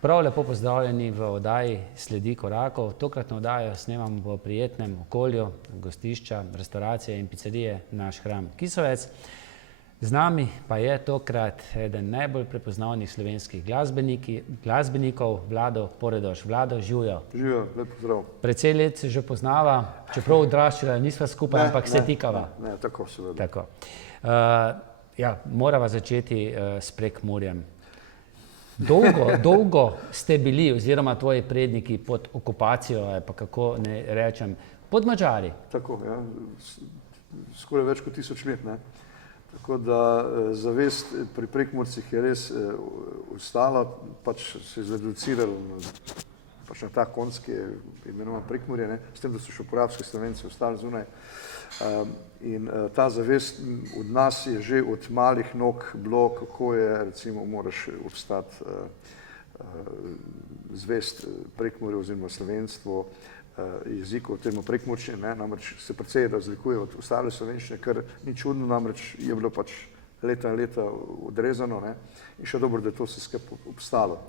Prav lepo pozdravljeni v oddaji Sledi korakov. Tokratno oddajo snemam v prijetnem okolju gostišča, restauracije in pizzerije Naš hram Kisovec. Z nami pa je tokrat eden najbolj prepoznavnih slovenskih glasbenikov, Vlado Poredoš. Vlado, živijo. Živijo, lep pozdrav. Precej let se že poznava, čeprav odraščala nisva skupaj, ampak se tikava. Ne, tako seveda. Tako. Morava začeti s Prekmurjem. Dolgo ste bili, oziroma tvoji predniki, pod okupacijo, pa kako ne rečem, pod Madžari. Tako, ja. Skoraj več kot 1000 let, ne. Tako da zavest pri Prekmurcih je res ostala, pač se je zreduciralo pač na ta konc, ki je imenovan Prekmurje, ne, s tem, da so še porabski Slovenci ostali zunaj. In ta zavest od nas je že od malih nog bilo, kako je, recimo, moraš obstati zvest Prekmurju oziroma slovenstvo, jezikov, temu prekmurščine, ne, namreč se precej razlikuje od ostale slovenščine, kar ni čudno, namreč je bilo pač leta in leta odrezano, ne, in še dobro, da je to vse skupaj obstalo.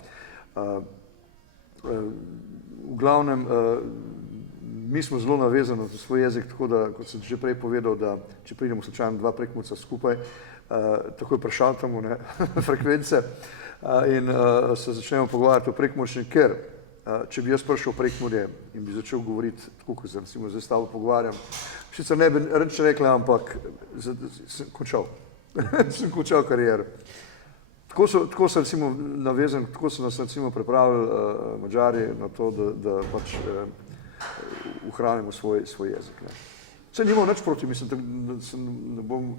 V glavnem, mi smo zelo navezani na svoj jezik, tako da, kot sem že prej povedal, da če pridemo slučajno dva Prekmurca skupaj, takoj prešaltamo, ne, frekvence in se začnemo pogovarjati o prekmurščini, ker če bi jaz prišel v Prekmurje in bi začel govoriti tako, kot se recimo zdaj s tabo pogovarjam, sicer ne bi reč rekla, ampak sem končal. Sem končal kariero. Tako so recimo navezan, tako so nas recimo pripravili Madžari na to, da pač ohranimo svoj jezik. Saj nimam nič proti, mislim, da ne bom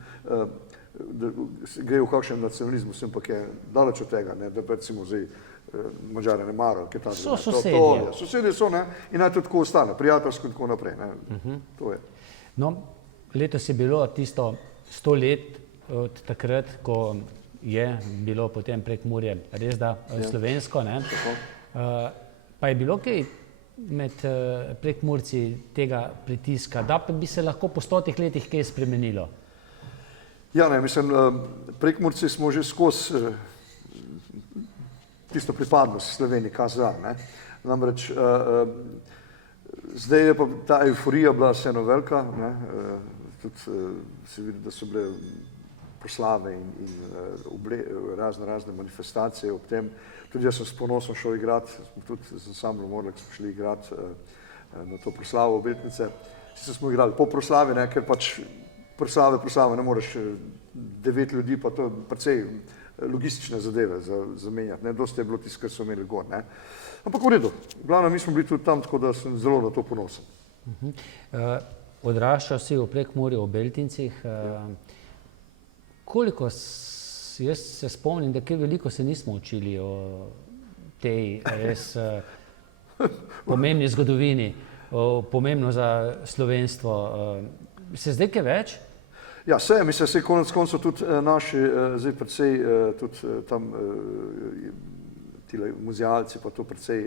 gre v kakšnem nacionalizmu, sem pa je daleč od tega, ne, da recimo zdaj Madžare ne marajo, kaj tam. So sosedje. Sosedje so, ne, in naj to tako ostane, prijateljsko in tako naprej, ne, to je. No, letos je bilo tisto 100 let od takrat, ko je bilo potem Prekmurje res da slovensko, ne. Pa je bilo kaj med Prekmurci tega pritiska, da bi se lahko po 100 letih kaj spremenilo? Ja, ne, mislim, Prekmurci smo že skozi tisto pripadnost Sloveniji kazali, ne. Namreč zdaj je pa ta euforija bila vseeno velika, ne, tudi se vidi, da so bile proslave in razne manifestacije ob tem. Tudi jaz sem s ponosom šel igrati, tudi z ansamblom Orlek smo šli igrati na to proslavo obletnice. Sicer smo igrali po proslavi, ne, ker pač proslave ne moreš 9 ljudi, pa to precej logistične zadeve zamenjati, ne, dosti je bilo tisto, kar so imeli gor, ne. Ampak v redu, glavno mi smo bili tudi tam, tako da sem zelo na to ponosen. Odraščal si v Prekmurju, v Beltincih. Koliko, jaz se spomnim, da kaj veliko se nismo učili o tej res pomembni zgodovini, pomembno za slovenstvo. Se zdaj kaj več? Ja, mislim, se konec koncev tudi naši, zdaj precej tudi tam tile muzealci pa to precej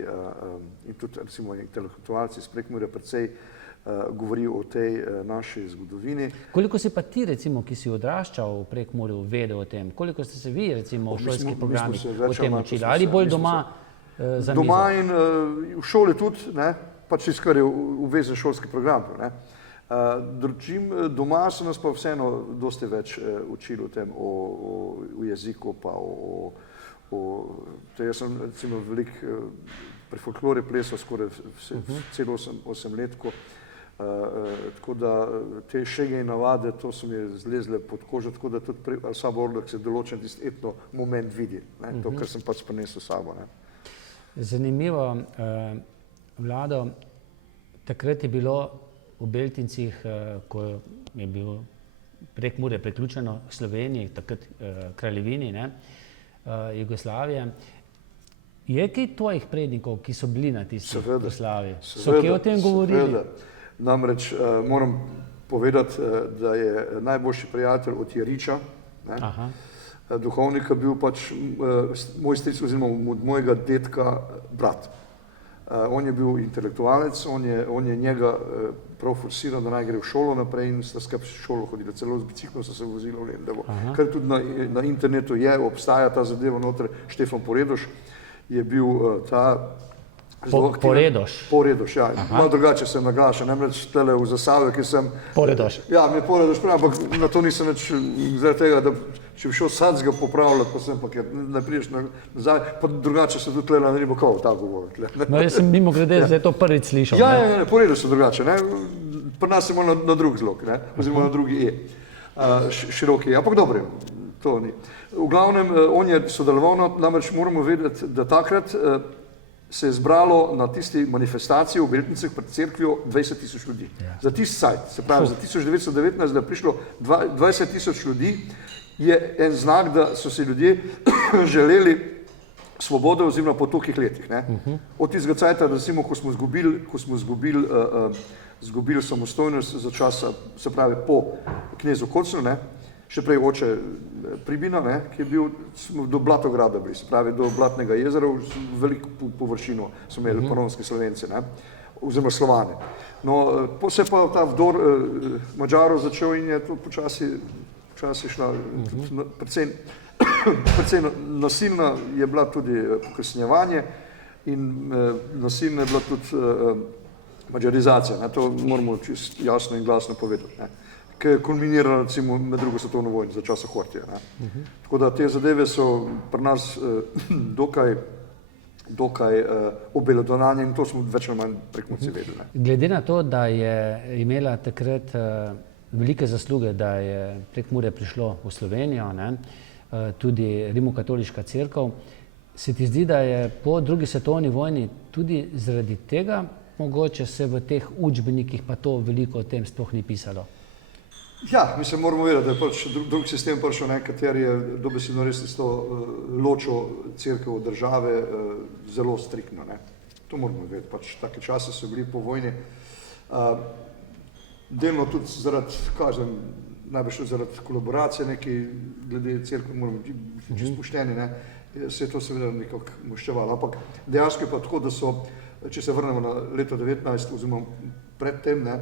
in tudi recimo intelektualci iz Prekmurja precej govori o tej naši zgodovini. Koliko si pa ti, recimo, ki si odraščal v Prekmurju, vedel o tem? Koliko ste se vi, recimo, v šolskih programih o tem učili? Ali bolj doma za mizo? Doma in v šoli tudi, ne, pač tisto, kar je obvezen šolski program, ne. Doma so nas pa vseeno dosti več učili o tem, o jeziku, pa jaz sem recimo veliko pri folklori plesal skoraj celo 8 let, tako da te šege in navade, to so mi zlezle pod kožo, tako da tudi pri sabo Orlek se določen tisti etno moment vidi, ne, to, kar sem pač prinesel sabo, ne. Zanimivo, Vlado, takrat je bilo v Beltincih, ko je bil Prekmurje priključeno Sloveniji, takrat kraljevini, ne, Jugoslavije. Je kaj tvojih prednikov, ki so bili na tisti proslavi? So kaj o tem govorili? Seveda. Namreč moram povedati, da je najboljši prijatelj od Jeriča, ne, duhovnika bil pač moj stric oziroma od mojega dedka brat. On je bil intelektualec, on je njega prav forsiral, da naj gre v šolo naprej in sta skupaj v šolo hodila, celo z biciklom so se vozila v Lendavo. Kar tudi na internetu je, obstaja ta zadeva noter, Štefan Poredoš. je bil ta Poredoš. Poredoš, ja. Malo drugače sem naglašal, namreč tele v Zasavju, ki sem... Poredoš. Ja, mi je Poredoš prav, ampak na to nisem več zaradi tega, da če bi šel sad ga popravljati, pa sem pa ne priješ nazaj, pa drugače se tudi tele na Ribokov, tako govori. No, jaz sem mimo grede zdaj to prvič slišal. Ja, Poredoš so drugače, ne. Pri nas je malo na drug zlog, ne, oziroma na drugi široki, ampak dobro, to ni. V glavnem, on je sodeloval, namreč moramo vedeti, da takrat se je zbralo na tisti manifestaciji v Beltincih pred cerkvijo 20 000 ljudi. Ja. Za tisti sajt, se pravi za 1919, da je prišlo 20 000 ljudi, je en znak, da so si ljudje želeli svobode oziroma po tolikih letih. Ne? Od tistega cajta, recimo, ko smo izgubili samostojnost za časa, se pravi po knezu Kocnu, ne? Še prej oče Pribina, ne, ki je bil do Blatograda bili, se pravi do Blatnega jezera, veliko površino so imeli panonski Slovenci, ne, oziroma Slovane. No, se pa ta vdor Mađarov začel in je to počasi šla, predvsem nasilna je bila tudi pokresnjevanje in nasilna je bila tudi mađarizacija, ne, to moramo čisto jasno in glasno povedati, ne. Ki je kulminirala recimo med drugo svetovno vojno za časa Hortija. Tako da te zadeve so pri nas dokaj obelodonanje in to smo več ali manj Prekmurci vedeli. Ne. Glede na to, da je imela takrat velike zasluge, da je Prekmurje prišlo v Slovenijo, ne, tudi Rimokatoliška cerkev, se ti zdi, da je po drugi svetovni vojni tudi zaradi tega mogoče se v teh učbenikih pa to veliko o tem sploh ni pisalo? Ja, mislim, moramo vedeti, da je pač drug sistem prišel, kateri je dobesedno res isto ločil cerkev od države zelo striktno. Ne. To moramo vedeti, pač take čase so bili po vojni. Delno tudi zaradi, kažem, najbrž zaradi kolaboracije neki glede cerkve, moramo biti čisto pošteni, ne, se je to seveda nekako maščevalo. Ampak dejansko je pa tako, da so, če se vrnemo na leto 19 oziroma predtem, ne,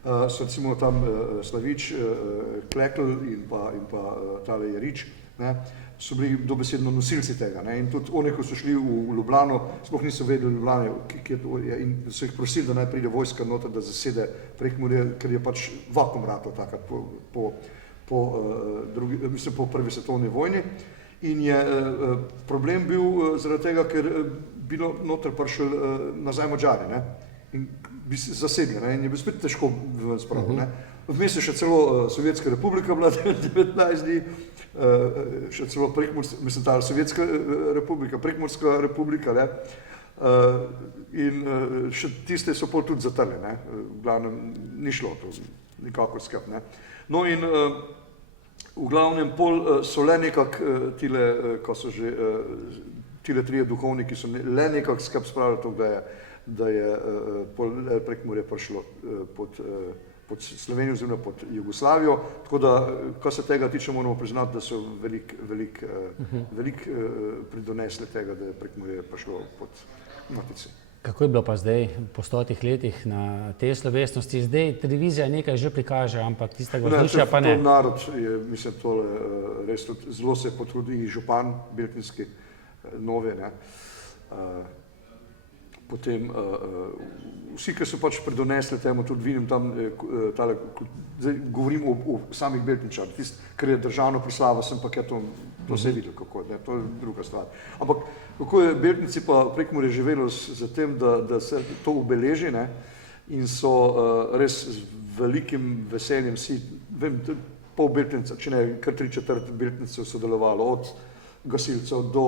so recimo tam Slavič, Klekl in pa tale Jerič, ne, so bili dobesedno nosilci tega. Ne, in tudi oni, ko so šli v Ljubljano, sploh niso vedeli Ljubljane, in so jih prosili, da naj pride vojska noter, da zasede Prekmurje, ker je pač vakuum ratal takrat po prvi svetovni vojni. In je problem bil zaradi tega, ker bi noter prišli nazaj Mađari, ne, in bi zasedli, ne, in je bil spet težko spraviti, ne. Vmes je še celo Sovjetska republika bila 19 dni, še celo Sovjetska republika, Prekmurska republika, ne, in še tiste so pol tudi zatrli, ne, v glavnem ni šlo to nikakor skrb, ne. No in v glavnem pol so le nekako tile trije duhovniki so le nekako skrb spravili to, da je Prekmurje prišlo pod Slovenijo oziroma pod Jugoslavijo, tako da, kar se tega tiče, moramo priznati, da so veliko pridonesli tega, da je Prekmurje prišlo pod Matici. Kako je bilo pa zdaj po 100 letih na tej slovesnosti? Zdaj televizija nekaj že prikaže, ampak tistega vzdušja pa ne. Narod je, mislim, tole res tudi zelo se potrudi, župan Beltinski, nove, ne. Potem vsi, ki so pač pridonesli temu, tudi vidim tam, zdaj govorim o samih Beltinčanih, tisti, kar je državno proslava, sem pa to se je videl, kako je, to je druga stvar. Ampak kako je Beltinci pa Prekmurje živelo z tem, da se to obeleži, ne, in so res z velikim veseljem si, vem, pol Beltinca, če ne, kar 3/4 Beltincev sodelovalo, od gasilcev do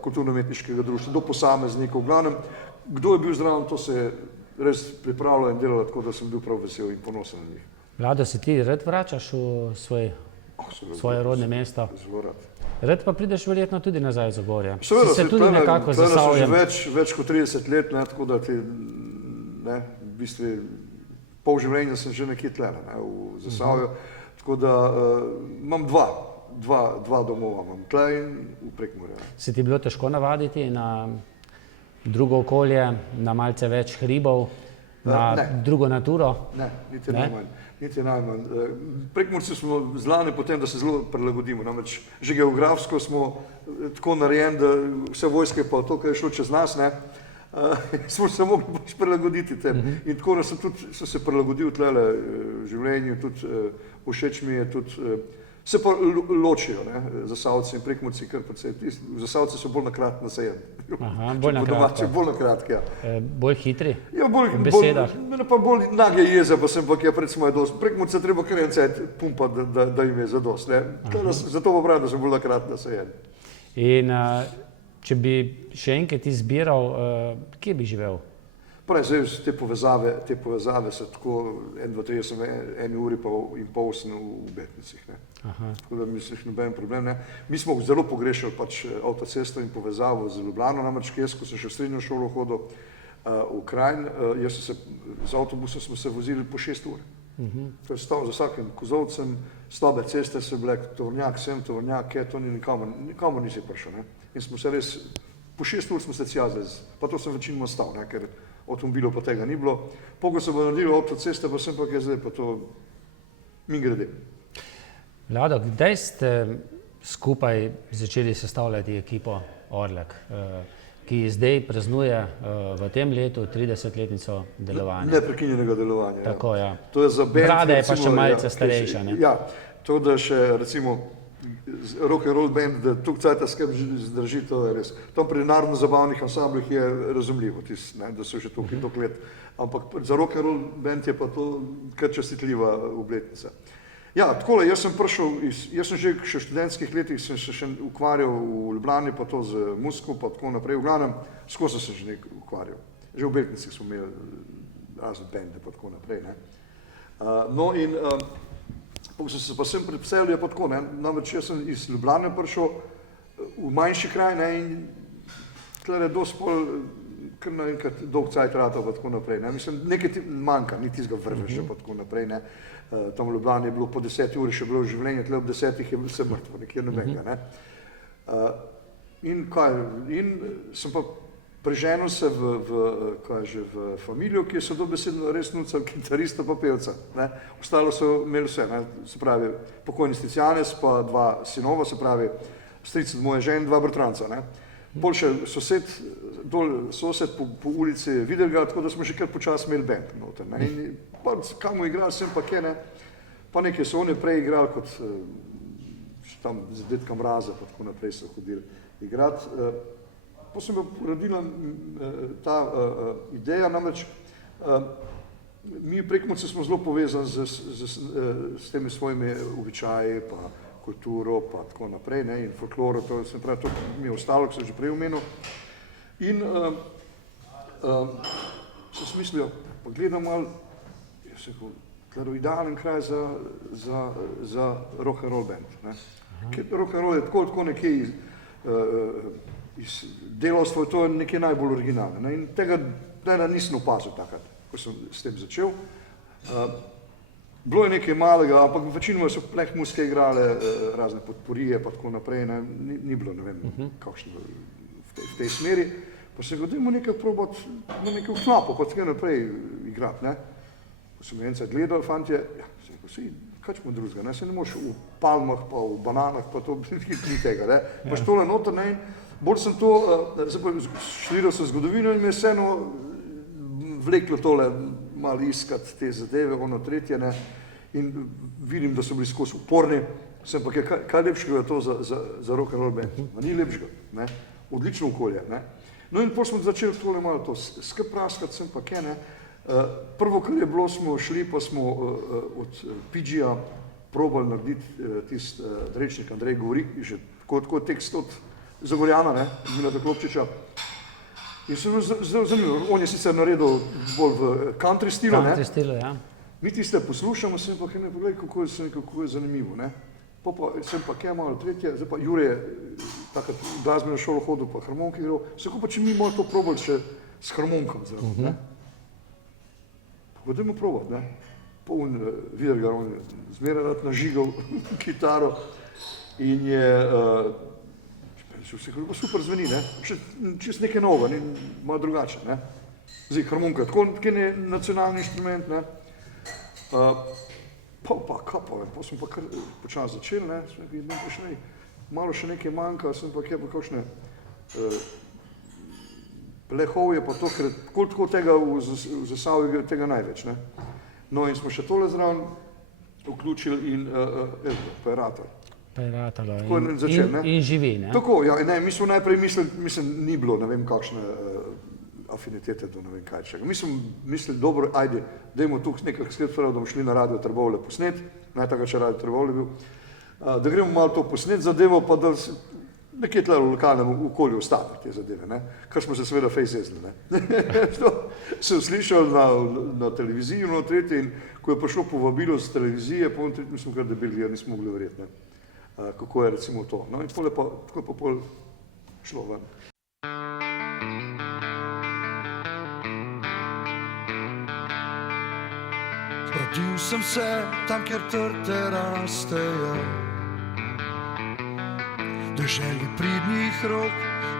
kulturno-umetniškega društva, do posameznikov. V glavnem, kdo je bil zraven, to se je res pripravljalo in delalo tako, da sem bil prav vesel in ponosen na njih. Vlado, se ti rad vračaš v svoje rodne mesto? Zelo rad. Rad pa prideš verjetno tudi nazaj v Zagorje. Seveda, se tudi nekako z Zasavjem. Več kot 30 let, ne, tako da ti, ne, v bistvu pol življenja sem že nekje tle, ne, v Zasavju, tako da imam dva domova, imam tle in v Prekmurju. Se ti je bilo težko navaditi na drugo okolje, na malce več hribov, na drugo naturo? Ne, niti najmanj. Niti najmanj. Prekmurci smo znani po tem, da se zelo prilagodimo. Namreč že geografsko smo tako narejeni, da vse vojske pa to, kar je šlo čez nas, ne, smo se mogli prilagoditi tem. In tako so se prilagodili tlele življenju, tudi všeč mi je tudi, se pa ločijo, ne, Zasavci in Prekmurci, kar precej. Zasavci so bolj na kratko nasajeni. Aha, bolj na kratko. Bolj na kratko, ja. Bolj hitri? Ja, bolj v besedah. Pa bolj nage jeze, pa sem pa kje recimo je dost. Prekmurce treba kar en cajt pumpati, da jim je zadost, ne. Zato pa pravim, da sem bolj na kratko nasajeni. In če bi še enkrat izbiral, kje bi živel? Pravi, zdaj te povezave so tako, 1, 2, 3, sem 1 uri in pol sem v Betnicih, ne. Tako da mislim, noben problem, ne. Mi smo zelo pogrešali pač avtocesto in povezavo z Ljubljano, namreč jaz, ko sem še v srednjo šolo hodil v Kranj, z avtobusom smo se vozili po 6 ur. To je stal za vsakim kozovcem, slabe ceste so bile, tovornjak sem, tovornjak je, to ni nikamor nisi prišel, ne. In smo se res, po 6 ur smo se cjazili, pa to sem večinoma stal, ne, ker avtomobilov pa tega ni bilo. Pogo se bo naredilo avtoceste, pa sem pa kaj zdaj, pa to mi grede. Vlado, kdaj ste skupaj začeli sestavljati ekipo Orlek, ki zdaj praznuje v tem letu 30-letnico delovanja? Neprekinjenega delovanja, ja. Tako, ja. To je za band, Brada je pa recimo, še malce starejša, ne? Ja, to da še recimo rock and roll band, da tuk cajta skrb zdrži, to je res. Tam pri narodno-zabavnih ansamblih je razumljivo, da so že toliko let, ampak za rock and roll band je pa to kar častitljiva obletnica. Ja, takole, jaz sem že v študentskih letih sem se še ukvarjal v Ljubljani, pa to z muziko, pa tako naprej, v glavnem, skozi sem se že nekaj ukvarjal. Že v Betnicih smo imeli razne bende, pa tako naprej, ne. No in ko sem se pa sem predstavljal, je pa tako, ne, namreč jaz sem iz Ljubljane prišel v manjši kraj, ne, in tlele dosti pol, kar naenkrat dolg cajt rata, pa tako naprej, ne, mislim, nekaj manjka, ni tistega vrveža, pa tako naprej, ne. Tam v Ljubljani je bilo po 10 uri še bilo življenje, tle ob 10 je vse mrtvo, nekje nobenega, ne. In sem pa preženil se v familijo, ki so dobesedno res nucal kitarista pa pevca, ne. Ostalo so imeli vse, ne, se pravi, pokojni stric Janez pa 2 sinova, se pravi, stric moje žene, 2 bratranca, ne. Bolj še sosed po ulici videl ga, tako da smo že kar počas imeli band noter, ne. In pa kam igrali sem pa kje, ne, pa nekaj so oni prej igrali kot tam z Dedka Mraza, pa tako naprej so hodili igrati. Pa sem rodila ta ideja, namreč mi Prekmurci smo zelo povezani s temi svojimi običaji, pa kulturo, pa tako naprej, ne, in folkloro, to se pravi, to mi je ostalo, ko sem že prej omenil. In so smislili, pa gledam malo, jaz sem rekel, tlero idealen kraj za rock and roll band, ne. Rock and roll je tako nekje iz delavstva, to je nekaj najbolj originalne, ne, in tega nisem opazil takrat, ko sem s tem začel. Bilo je nekaj malega, ampak večinoma so Prekmurske igrale razne podporije, pa tako naprej, ne, ni bilo, ne vem, kakšno v tej smeri. Pa se godimo nekaj probati, nekaj v knapu, pa tako naprej igrati, ne. Ko sem enkrat gledal, fantje, ja, se rekel, sej, kaj ćemo drugega, ne, se ne moš v palmah, pa v bananah, pa to ni tega, ne. Paš tole noter, ne, in bolj sem to, študiral sem zgodovino in me je vseeno vleklo tole malo iskati te zadeve, ono tretje, ne, in vidim, da so bili skozi uporni, sem pa kaj lepšega je to za rock and roll band, ma ni lepšega, ne, odlično okolje, ne. No in potem smo začeli tole malo to skrb praskati, sem pa kaj, ne. Prvo, kar je bilo, smo šli, pa smo od PG-ja probali narediti tisti rečnik Andrej govori, že tako tekst od Zagorjana, ne, Mileta Klopčiča. In se je zelo zanimivo, on je sicer naredil bolj v country stilu, ne. Country stilu, ja. Mi tiste poslušamo, sem pa kaj ne pogledaj, kako je zanimivo, ne. Pa sem pa kaj malo tretje, zdaj pa Jure je takrat v glasbeno šolo hodil, pa harmonike igral, se pa če mi malo to probali še s harmonkom zelo, ne. Pa dajmo probati, ne. Pa Vidergar, on je zmeraj rad nažigal kitaro in je, super zveni, ne, čist nekaj novega, malo drugače, ne. Zdaj harmonka, tako je nacionalni inštrument, ne. pa smo pa kar počasi začeli, ne, smo nekaj dni prišli, malo še nekaj manjka, sem pa kje pa kakšne plehovje, pa to, ker koliko tega v Zasavju tega največ, ne. No in smo še tole zraven vključili in pa je ratalo. Pa je ratalo in živi, ne? Tako, ja, ne, mi smo najprej mislim, ni bilo, ne vem, kakšne afinitete do ne vem kaj čega. Mi smo mislili, dobro, ajde, dajmo tukaj nekaj sklep, da bomo šli na Radio Trbovlje posnet, najtagače Radio Trbovlje bil, da gremo malo to posnet zadevo, pa da nekje tle v lokalnem okolju ostane te zadeve, ne, kar smo se seveda fejs jezdili, ne. To sem slišal na televiziji, na tretji, in ko je prišlo povabilo z televizije, po tretji mi smo kar debeli, ja nismo mogli verjeti, ne, kako je recimo to. No in pol je pa, tako je pa pol šlo ven. Rodil sem se tam, kjer trte rastejo, deželi pridnih rok,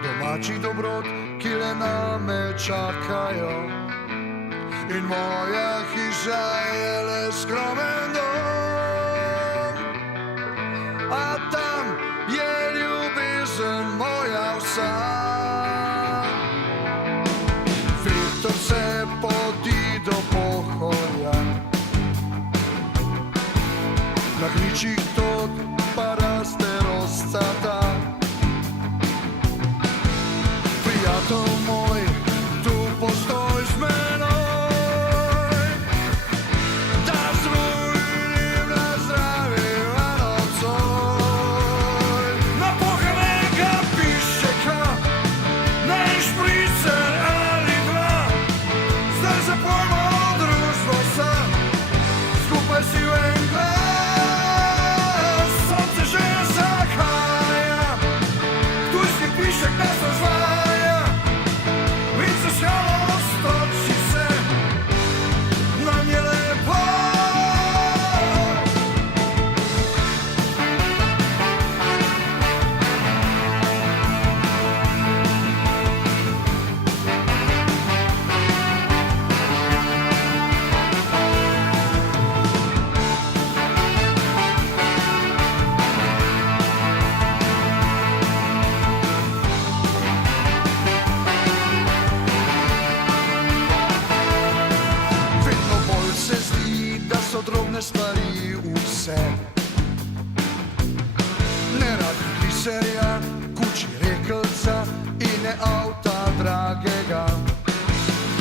domačih dobrot, ki le name čakajo. In moja hiša je le skromen dom, a tam je ljubezen moja vsa. Veter se poti do pohoja, na gričih tod pa raste rozcata. Prijatelj moj, tu postoj z menoj, da zvunim na zdravima nocoj. Na pohanega piščeka, na špricer ali dva, zdaj zapojmo družbo sam, skupaj si v en glas. Pišek nas razvaja, in se šalost toči se, nam je lepo. Drobne stvari vse, ne radi gliserja, kuči rekelca in ne avta dragega.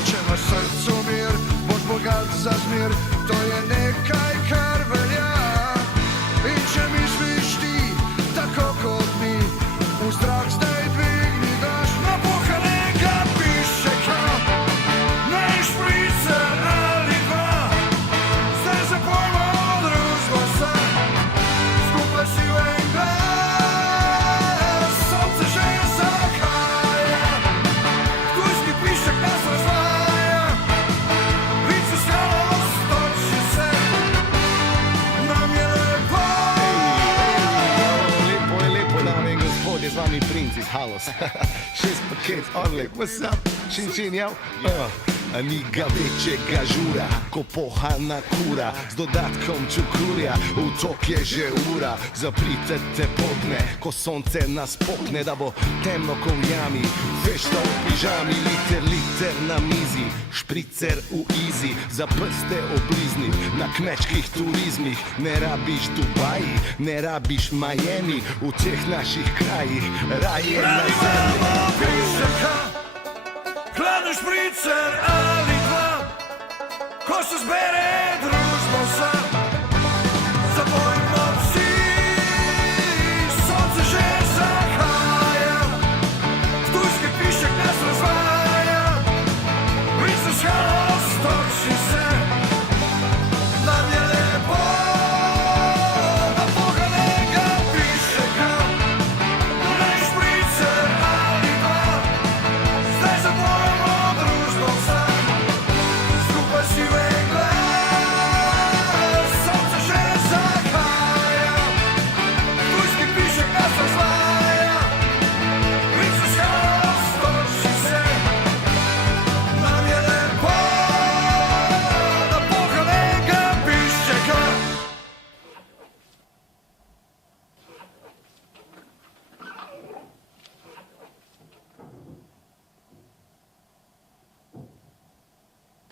Če imaš srcu mir, boš bogat za zmer, to je nekaj, kar velja. In če misliš ti, tako kot mi, v zrak zdaj dvigni daš na pohanega piščeka, na špricer ali dva. Zapojmo družbo sam, skupaj si v en glas, sonce že zahaja, tujski pišček nas razvaja, in se šalost toči se, nam je lepo. Lepo, dame in gospodje, z vami princ iz Halos. 6 paket, Orlek, what's up? Čin, jav? Ni ga večjega žura, ko pohana kura, z dodatkom čukurja, v tok je že ura. Zaprite te pogne, ko sonce nas pokne, da bo temno ko v jami, fešta v pižami, liter na mizi, špricer v izi, za prste oblizni, na kmečkih turizmih. Ne rabiš Dubaji, ne rabiš Miami, v teh naših krajih, raje na zemlji. Hladni špricer ali dva, ko se zbere družbo sam, zapojmo vsi, sonce že zahaja, tujski pišček nas razvaja, in se šalost toči se, nam je lepo. Na pohanega piščeka, na špricer ali dva, zdaj zapojmo družbo sam, skupaj si v en glas,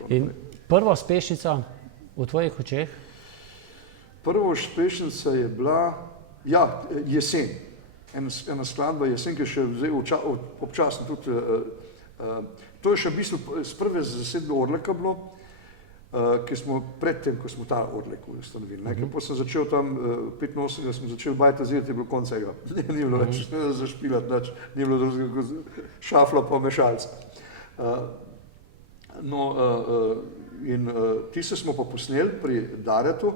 In prva uspešnica v tvojih očeh? Prva uspešnica je bila, ja, Jesen. Ena skladba Jesen, ki je še zdaj občasno tudi, to je še v bistvu s prve zasedbe Orleka bilo, ki smo predtem, ko smo ta Orlek ustanovili. Ker pa sem začel tam 85, smo začeli bajtazirati, je bilo konc tega. Ni bilo več zašpilati, nič, ni bilo drugega kot šafla pa mešalca. Tiste smo pa posneli pri Darjetu,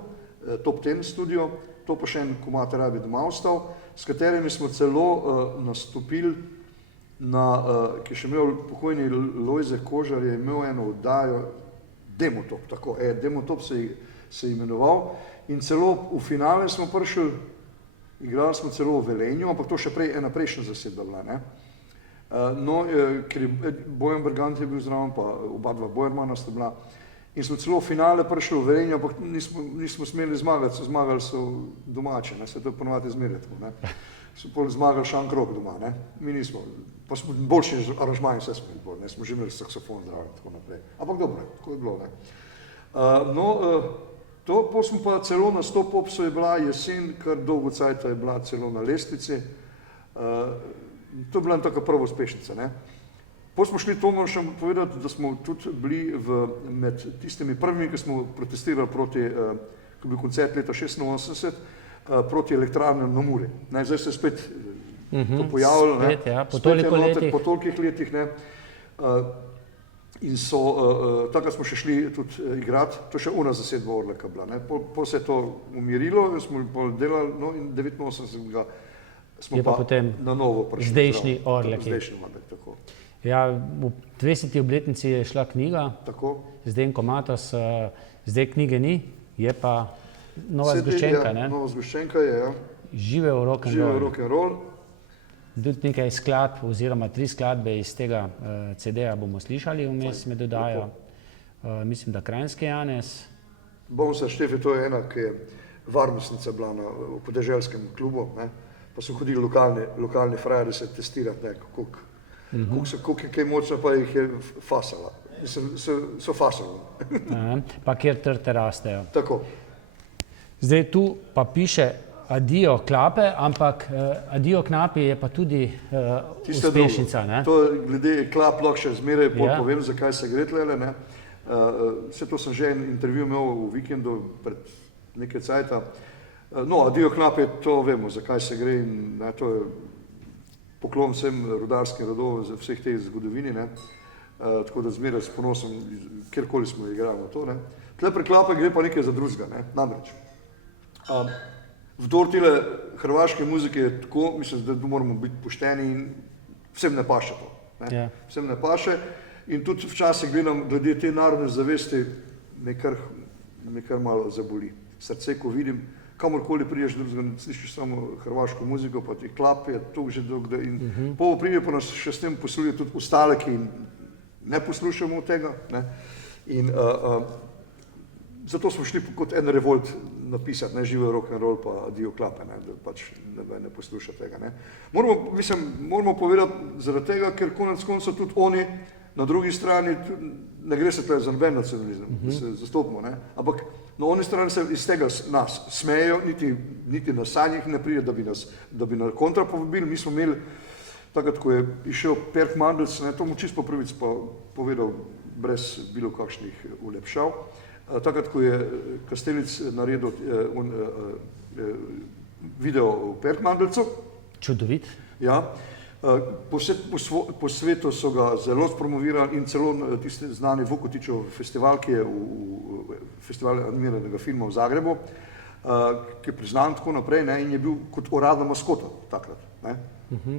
Top Ten studio, to pa še en komad Rabi doma ostal, s katerimi smo celo nastopili na, ki je še imel pokojni Lojze Kožar, je imel eno oddajo Demotop, tako, Demotop se je imenoval in celo v finale smo prišli, igrali smo celo v Velenju, ampak to še ena prejšnja zasedba bila, ne. Ker je Bojan Bergant je bil zraven, pa oba dva Bojermana sta bila in smo celo v finale prišli v Velenju, ampak nismo smeli zmagati, zmagali so domači, ne, se to ponovadi zmeraj tako, ne. So pol zmagali Šankrok doma, ne, mi nismo, pa smo boljši aranžmaji vse smo imeli, ne, smo že imeli saksofon zraven in tako naprej, ampak dobro, tako je bilo, ne. Pol smo pa celo na Stop Popsu je bila Jesen, kar dolgo cajta je bila celo na lestvici, to je bila taka prva uspešnica, ne. Potem smo šli, to moram še povedati, da smo tudi bili med tistimi prvimi, ki smo protestirali proti, ko je bil koncert leta 86, proti elektrarnem na Muri. Zdaj se je spet to pojavilo, ne. Spet, ja, po toliko letih. Po tolikih letih, ne. In so, takrat smo še šli tudi igrati, to še ona zasedba Orleka bila, ne. Pol se je to umirilo, smo pol delali, no in 89 smo pa na novo prišli. Zdajšnji Orlek. Zdajšnji Orlek, tako. Ja, v 20. obletnici je šla knjiga, Zdenko Matos, zdaj knjige ni, je pa nova zgoščenka, ne? Nova zgoščenka je, ja. Živel rock'n'roll. Živel rock'n'roll. Tudi nekaj skladb, oziroma 3 skladbe iz tega CD-ja bomo slišali vmes med dodajo. Mislim, da Kranjski Janez. Bonsa Štefi, to je ena, ki je varnostnica bila v podeželskem klubu, ne? Pa so hodili lokalni frajeri se testirati, ne, koliko je kaj močna, pa jih je fasala. So fasali. Pa kjer trte rastejo. Tako. Zdaj tu pa piše Adijo klape, ampak Adijo knapi je pa tudi uspešnica, ne? To glede klap lahko še zmeraj povem, zakaj se gre tlele, ne. Vse to sem že en intervju imel v vikendu pred nekaj cajta. No, Adijo knapi, to vemo, zakaj se gre in to je poklon vsem rudarskim rodov za vseh teh zgodovini, ne. Tako da zmeraj s ponosom, kjerkoli smo igrali to, ne. Tle pri klape gre pa nekaj za drugega, ne, namreč. Vdor tile hrvaške muzike je tako, mislim, da moramo biti pošteni in vsem ne paše to, ne. Vsem ne paše in tudi včasih gledam, glede te narodne zavesti, me kar malo zaboli. Srce, ko vidim, kamorkoli priješ drugega, slišiš samo hrvaško muziko, pa ti klap je to že dolgo in pol prije pa nas še s tem poslušajo tudi ostale, ki ne poslušamo tega, ne. In zato smo šli kot en revolt napisati, ne, Živel rock'n'roll pa Adijo klape, ne, da pač ne posluša tega, ne. Moramo povedati zaradi tega, ker konec koncev tudi oni na drugi strani, ne gre se tukaj za noben nacionalizem, da se zastopimo, ne, ampak na oni strani se iz tega nas smejejo, niti na sanjih ne pride, da bi na kontra povabili. Mi smo imeli, takrat, ko je išel Perk Mandelc, ne, to mu čisto po prvič pa povedal brez bilo kakšnih ulepšav, takrat, ko je Kastelic naredil video o Perk Mandelcu. Čudovit. Ja. Po svetu so ga zelo spromovirali in celo tisti znani Vukotičev festival, ki je v festivalu animiranega filma v Zagrebu, ki je priznan tako naprej, ne, in je bil kot uradna maskota takrat, ne.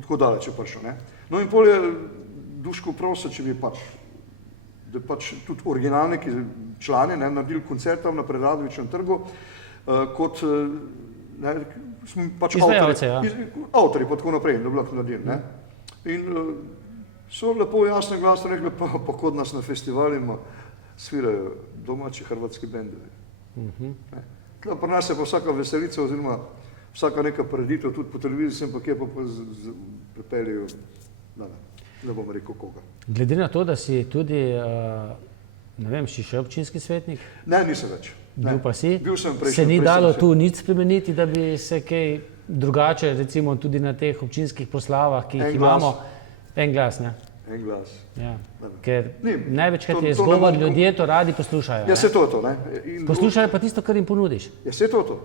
Tako daleč je prišel, ne. No in pol je Duško prosil, če bi da pač tudi originalni člani, ne, naredili koncert tam na Preradovičnem trgu, kot smo pač avtorji, pa tako naprej, da bi lahko naredili, ne. In so lepo jasno glasno rekli, pa kod nas na festivalima svirajo domači hrvatski bendovi. Tukaj pri nas je pa vsaka veselica oziroma vsaka neka preditev, tudi po televiziji sem pa kje pa pripeljajo, ne bom rekel koga. Glede na to, da si tudi ne vem, si še občinski svetnik? Ne, nisem več. Ne. Bil pa si? Bil sem prejšnji. Se ni dalo tu nič spremeniti, da bi se kaj drugače, recimo tudi na teh občinskih proslavah, ki jih imamo, en glas, ne? En glas. Ja. Ker Ni, največkrat to- je to ne izgovor, bom- ljudje to radi poslušajo. Ja, ne. se to je to, ne. In Poslušajo pa tisto, kar jim ponudiš. Ja, se to je to.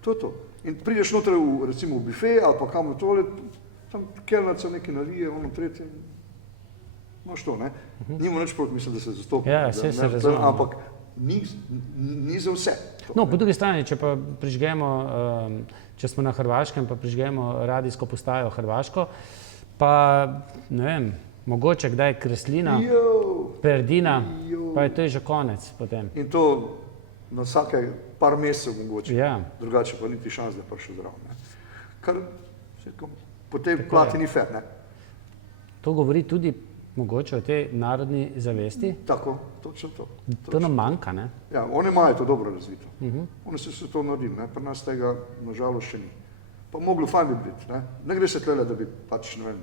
To je to. In prideš noter v, recimo v bife ali pa kam v tole, tam kelnerca nekaj nalije, ono tretje. Imaš to, ne? Nima nič proti, mislim, da se zastopi. Ja, da saj se ne, razumem. ampak ni za vse. To, No, ne. po drugi strani, če pa prižgemo, če smo na Hrvaškem, pa prižgemo radijsko postajo Hrvaško, pa ne vem, mogoče kdaj Kreslina, Jo, Perdina, Jo. pa je to že konec potem. in to na vsake par mesecev mogoče. Ja. Drugače pa niti šans, da prišel zraven. Ne. Kar se po tej plati ni fair, ne. To govori tudi mogoče o tej narodni zavesti. Tako, točno to. To nam manjka, ne? Ja, oni imajo to dobro razvito. Oni so se to naredili, ne? Pri nas tega nažalost še ni. Pa moglo fajn bi biti, ne gre se tlele, da bi pač, ne vem,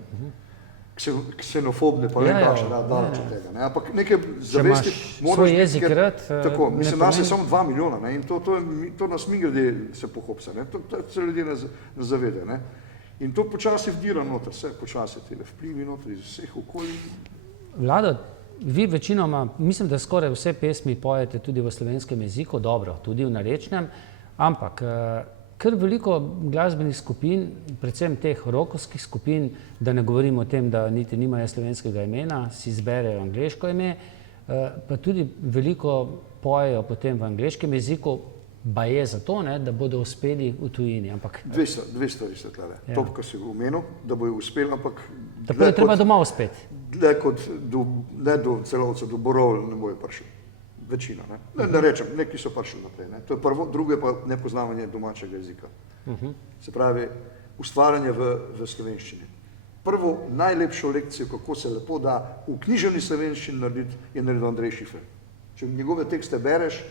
ksenofobne, pa ne Ja, ja, kakšne, daleč od tega, ne? Ampak neke Če zavesti imaš moraš svoj biti, jezik ker- rad, tako, ne mislim, nas je pomeni- samo 2 milijona, ne? In to nas mimogrede se pohopsa, ne? To se ljudje ne zavedajo, ne? In to počasi vdira noter, vse počasi tele vplivi noter iz vseh okolij. Vlado, vi večinoma, mislim, da skoraj vse pesmi pojete tudi v slovenskem jeziku, dobro, tudi v narečnem, ampak kar veliko glasbenih skupin, predvsem teh rokovskih skupin, da ne govorimo o tem, da niti nimajo slovenskega imena, si izberejo angleško ime, pa tudi veliko pojejo potem v angleškem jeziku, baje zato, ne, da bodo uspeli v tujini, ampak Dve stvari so tlele. Ja. To, kar si omenil, da bojo uspeli, ampak tako je treba domov spet. dlje kot ne do celovcev, do borov ne bojo prišli. Večina, ne. Ne rečem, neki so prišli naprej. Ne. To je prvo, drugo je pa nepoznavanje domačega jezika. Se pravi, ustvarjanje v slovenščini. Prvo, najlepšo lekcijo, kako se lepo da v književni slovenščini narediti, je naredil Andrej Šifer. Če njegove tekste bereš,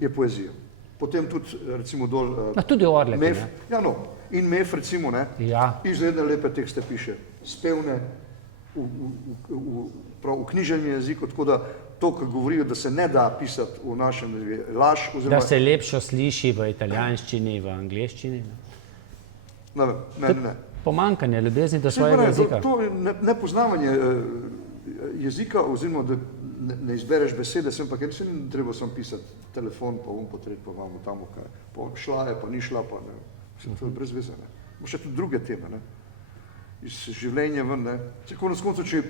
je poezija. Potem tudi, recimo dol, No, tudi Orlek, Mef, ne. ja no, in Mef recimo, ne, Ja. izredno lepe tekste piše, spevne, prav v književnem jeziku, tako da to, kar govorijo, da se ne da pisati v našem je laž, Da oziroma, se lepšo sliši v italijanščini, v angleščini. Ne. ne. Pomankanje ljubezni do Saj svojega pravi, jezika. To je nepoznavanje jezika, oziroma da ne izbereš besede, sem pa ker se ni treba sam pisati telefon, pa potret, pa imamo tam kaj. Pa šla je, pa ni šla, pa ne. Vse to je brez veze, ne. Bo še tudi druge teme, ne. Iz življenja ven, ne. Če konec koncev, če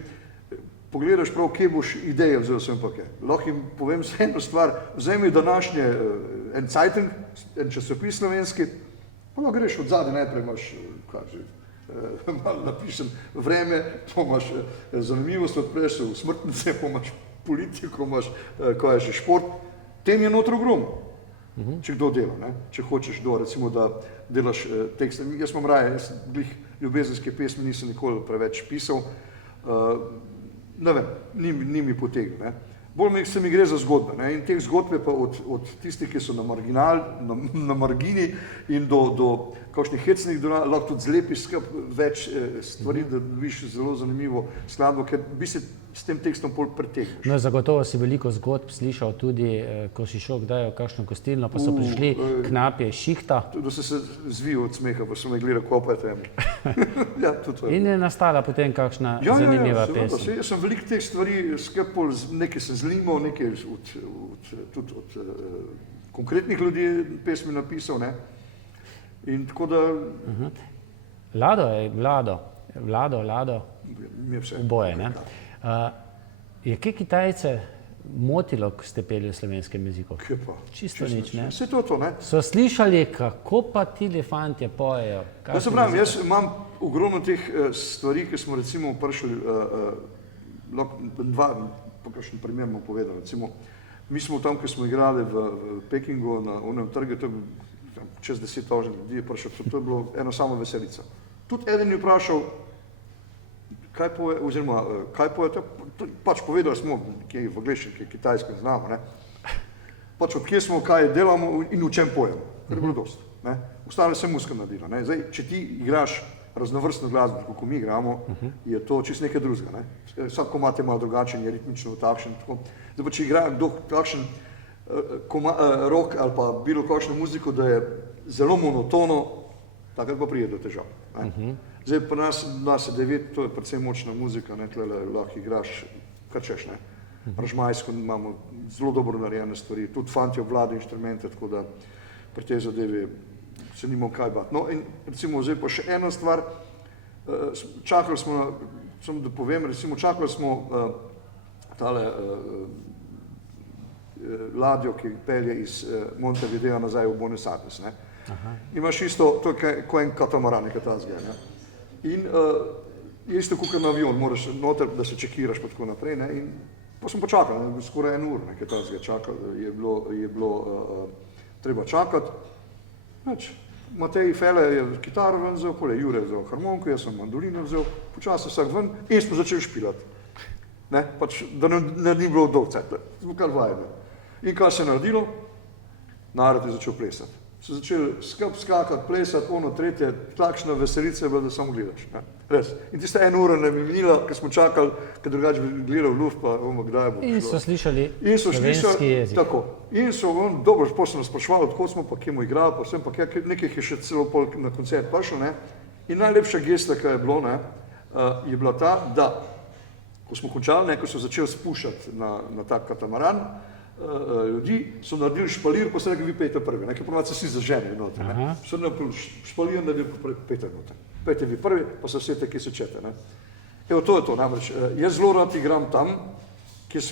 pogledaš prav, kje boš ideje vzel sem pa kaj. Lahko jim povem se eno stvar, vzemi današnje en Zeitung, en časopis slovenski, pa lahko greš od zadaj, najprej imaš, kaj že, malo napišem vreme, pa imaš zanimivost, odpreš v smrtnice, pa imaš politiko, imaš, kaj je že, šport, tem je noter ogromno. Če kdo dela, ne? Če hočeš kdo, recimo, da delaš tekste. Jaz imam raje, jaz glih ljubezenske pesmi nisem nikoli preveč pisal, ne vem, ni mi potegnil, ne. Bolj se mi gre za zgodbe, ne, in teh zgodb je pa od tistih, ki so na margini in do kakšnih hecnih, lahko tudi zlepiš več stvari, da dobiš zelo zanimivo skladbo, ker bi se s tem tekstom pol pretegneš. No, zagotovo si veliko zgodb slišal tudi, ko si šel kdaj v kakšno gostilno, pa so prišli knapje šihta Da se zvil od smeha, pa so me gledali, ko pa je tem. Ja, tudi to je. in je nastala potem kakšna zanimiva seveda, pesem. saj jaz sem veliko teh stvari sklepal, nekaj sem zlimal, nekaj tudi od konkretnih ljudi pesmi napisal, ne. In tako da Vlado, mi je vse. oboje, ne. Je kaj Kitajce motilo, ko ste peli v slovenskem jeziku? Kje pa? Čisto nič, ne. Vse to, ne. So slišali, kako pa ti fantje pojejo? Jaz se pravim, jaz imam ogromno teh stvari, ki smo recimo prišli, po kakšen primer bom povedal, recimo, mi smo tam, ko smo igrali v Pekingu na onem trgu, to je bilo čez 10,000 ljudi je prišel, to je bilo ena sama veselica. Tudi eden je vprašal, kaj poje, oziroma kaj pojete, pač povedali smo, kje je v angleščini, kitajsko znamo, ne. Pač od kje smo, kaj delamo in v čem pojemo, kar je bilo dosti, ne. Ostale se muska naredila, ne. Zdaj, če ti igraš raznovrstno glasbo, tako kot mi igramo, je to čisto nekaj drugega. Ne? Vsak komad je malo drugačen, je ritmično takšen. Tako. Zdaj pa, če igra kdo takšen rock ali pa bilo kakšno muziko, da je zelo monotono, takrat pa pride do težav. Zdaj pa nas je 9, to je predvsem močna muzika, ne, tlele lahko igraš, kar češ, ne. Aranžmajsko imamo zelo dobro narejene stvari, tudi fantje obvladajo inštrumente, tako da pri tej zadevi se nimamo kaj bati. No in recimo zdaj pa še ena stvar, čakali smo, samo da povem, recimo čakali smo tale ladjo, ki pelje iz Montevideo nazaj v Buenos Aires, ne. Imaš isto, to je kot en katamaran, nekaj tazga, ne. In je isto kot na avion, moraš noter, da se čekiraš pa tako naprej, ne, in pa smo počakali, skoraj 1 uro, nekaj tazga čakali, je bilo treba čakati. Znači, Matej Fele je kitaro ven vzel, pole Jure vzel harmoniko, jaz sem mandolino vzel, počasi vsak ven in smo začeli špilati. Ne, pač, da ne ni bilo dolg cajt, smo kar vajeni. In kaj se je naredilo? Narod je začel plesati. So začeli skakati, plesati, ono, tretje, takšna veselica je bila, da samo gledaš. Ne? Res. In tista 1 ura ne bi minila, ker smo čakali, ker drugače bi gledal v luft, pa kdaj bo. In so slišali slovenski jezik. Tako. In so dobro, potem nas sprašvali, odkot smo, pa kje smo igrali, pa vsem, pa nekaj je še celo pol na koncert prišel, ne. In najlepša gesta, ki je bilo, ne, je bila ta, da ko smo končali, ne, ko so začeli spuščati na tak katamaran, ljudi, so naredili špalir, pa so rekli, vi pejte prvi, ker ponovadi se vsi zaženejo noter. So naredili špalir, naredili pejte noter. Pejte vi prvi, pa se vsete, ki se čete. Ne. Evo, to je to, namreč, jaz zelo rad igram tam, ki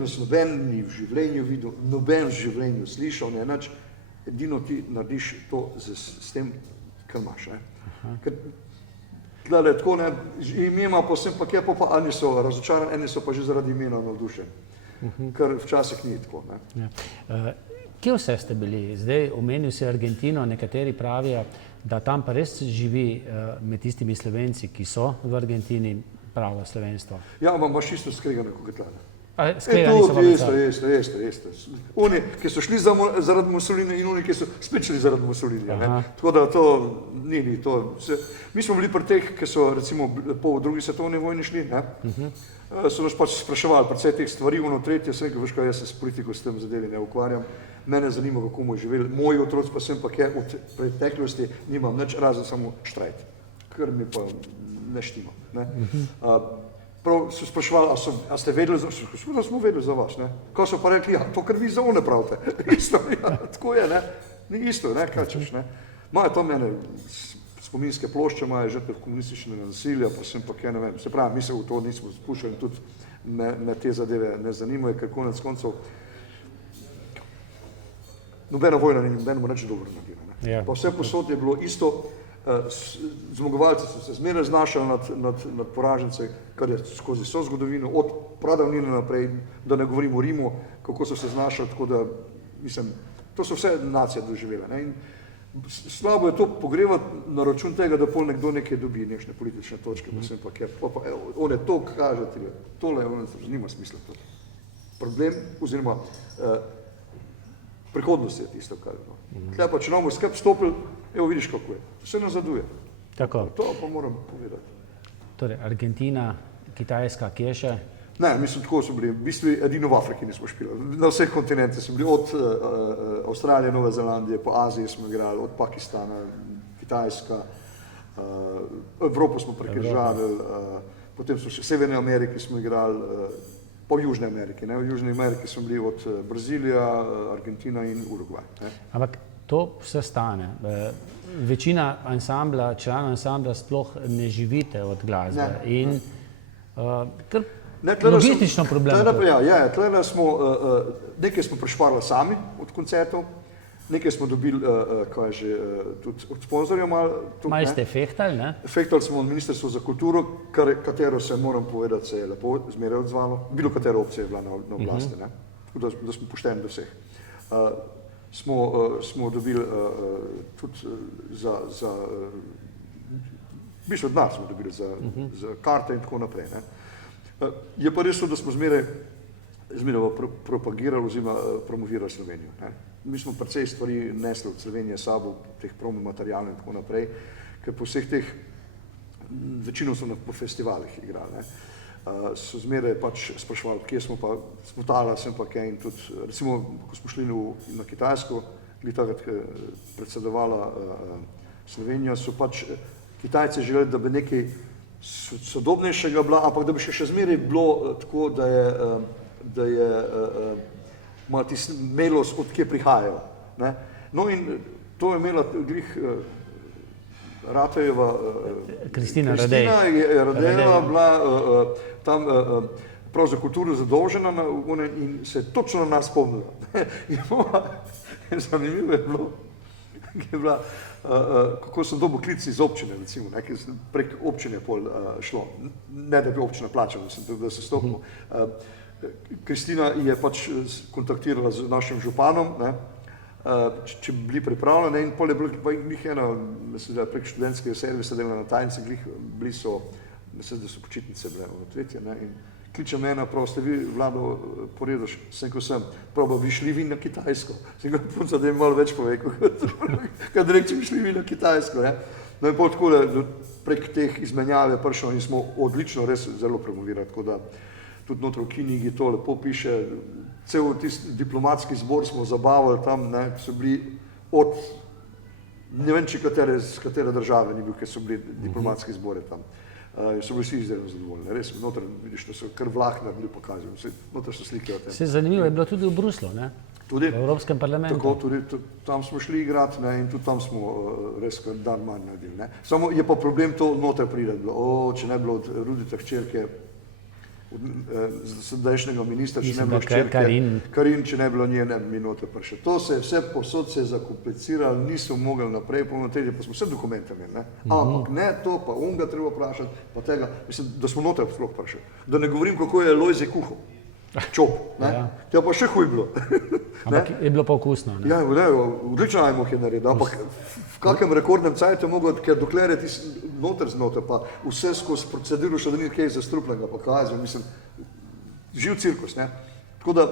nas noben ni v življenju videl, noben v življenju slišal, ne, enač, edino ti narediš to s tem, kar imaš. Ker tlele tako, ne, ime ima posebno, pa kje pa eni so razočarani, eni so pa že zaradi imena navdušeni. Kar včasih ni tako. Ne. Ja. Kje vse ste bili? Zdaj omenil si Argentino, nekateri pravijo, da tam pa res živi med tistimi Slovenci, ki so v Argentini, pravo slovenstvo. Ja, imaš isto skregane kot tlele. Skregani so pa med sabo. Isto. Oni, ki so šli zaradi Mussolini in oni, ki so spet šli zaradi Mussolinija. Tako da to ni to. Mi smo bili pri teh, ki so recimo po drugi svetovni vojni šli, ne? So nas pač spraševali predvsej teh stvari, ono tretje, sem rekel, veš kaj, jaz se s politiko s tem zadevi ne ukvarjam, mene zanima, kako bomo živeli, moji otroci pa sem pa kje v preteklosti nimam nič, razen samo štrajt, kar mi pa ne štima. Ne? Prav so spraševali, a ste vedeli, da smo vedeli za vas, ne? Ko so pa rekli, ja, to kar vi za one pravite, isto, ja, tako je, ne? Ni isto, ne, kaj češ, ne? Imajo to mene spominske plošče, imajo žrtve komunističnega nasilja, pa sem pa kaj ne vem, se pravi, mi se v to nismo spuščali, tudi me te zadeve ne zanimajo, ker konec koncev nobena vojna ni nobenemu nič dobro naredila, ne? Pa vse posod je bilo isto, zmagovalci so se zmeraj znašali nad poražence, kar je skozi vso zgodovino, od pradavnine naprej, da ne govorim o Rimu, kako so se znašali, tako da, mislim, to so vse nacije doživele, ne? In slabo je to pogrevati na račun tega, da pol nekdo nekaj dobi, nekšne politične točke, pa sem pa kjer, on je to kaže, tole nima smisla to. Problem, oziroma prihodnost je tisto, kar je. Tukaj pa, če nam bomo skrb stopili, evo vidiš, kako je. To se nazaduje. Tako. To pa moram povedati. Torej, Argentina, Kitajska, kje še? Ne, mislim, tako so bili, v bistvu edino v Afriki nismo špilali. Na vseh kontinentih smo bili, od Avstralije, Nove Zelandije, po Aziji smo igrali, od Pakistana, Kitajska, Evropo smo prekrižavali, potem smo še v Severni Ameriki smo igrali, pa v Južni Ameriki. Ne? V Južni Ameriki smo bili od Brazilija, Argentina in Urugvaj. Ampak to vse stane. Večina ansambla, članov ansambla sploh ne živite od glasbe. In kar logistično problem. Tlele smo, nekaj smo prešparili sami od koncertov, nekaj smo dobili, kaj že, tudi od sponzorjev malo. Malo ste fehtali, ne? Fehtali smo od Ministrstva za kulturo, katero se, moram povedati, se je lepo zmeraj odzvalo. Bilo katera opcija je bila na oblasti, ne? Tako da smo pošteni do vseh. Smo dobili tudi za v bistvu denar smo dobili za karte in tako naprej, ne? Je pa res to, da smo zmeraj propagirali oziroma promovirali Slovenijo. Ne? Mi smo precej stvari nesli od Slovenije s sabo, teh promo materialov in tako naprej, ker po vseh teh, večino so po festivalih igrali, ne. So zmeraj pač spraševali, kje smo pa, smotala sem pa kaj in tudi, recimo, ko smo šli na Kitajsko, bili takrat predsedovala Slovenija, so pač Kitajci želeli, da bi nekaj sodobnejšega bila, ampak da bi še zmeraj bilo tako, da je malo tisti melos, od kje prihajajo, ne. No in to je imela glih Ratajeva, Kristina Radejeva bila tam prav za kulturo zadolžena in se je točno na nas spomnila. In zanimivo je bilo, kako so dobil klic iz občine, recimo, ki je prek občine pol šlo, ne da bi občina plačala, da se stopimo. Kristina je pač kontaktirala z našim županom, ne, če bi bili pripravljeni in pol je bilo njih ena, mislim, da prek študentskega servisa delala na tajnici, bili so, mislim, da so počitnice bile v tretje, ne, in kliče mene, prav ste vi, Vlado, poredoš, sem ko sem, prav bi šli vi na Kitajsko. Sem ga punca, da jim malo več pove, kad reči, bi šli vi na Kitajsko, ne. No in pol tako, da prek teh izmenjave prišlo in smo odlično res zelo promovirali, tako da tudi notro v knjigi to lepo piše, cel tisti diplomatski zbor smo zabavali tam, ne, so bili od, ne vem, če katere države ni bil, ker so bili diplomatski zbore tam. So bili vsi izdelno zadovoljni, res, noter vidiš, da so kar vlahne bili pokazali, noter so slike o tem. Vse zanimivo je bilo tudi v Bruslu, ne? Tudi, v Evropskem parlamentu. Tako, tudi tam smo šli igrati, ne, in tudi tam smo res dan manj naredili, ne. Samo je pa problem to noter pride bilo, če ne bilo od Rudita hčerke, zdajšnjega ministra, če ne bilo hčerke, Karin, če ne bilo nje, ne bi noter prišel. To se je vse posod se je zakompliciralo, niso mogli naprej, pa smo vse dokumente imeli, ne. Ampak ne to, pa onga treba vprašati, pa tega, mislim, da smo noter sploh prišli. Da ne govorim, kako je Lojze kuhal. Čop, ne. Ja, pa še huj bilo. Ampak je bilo pa okusno, ne? Ja, odlično ajmoh je naredil, ampak v kakem rekordnem cajtu je mogel, ker dokler je tisti noter znotraj, pa vse skozi proceduro še da ni kaj zastrupljenega, pa kaj, mislim, živ cirkus, ne. Tako da,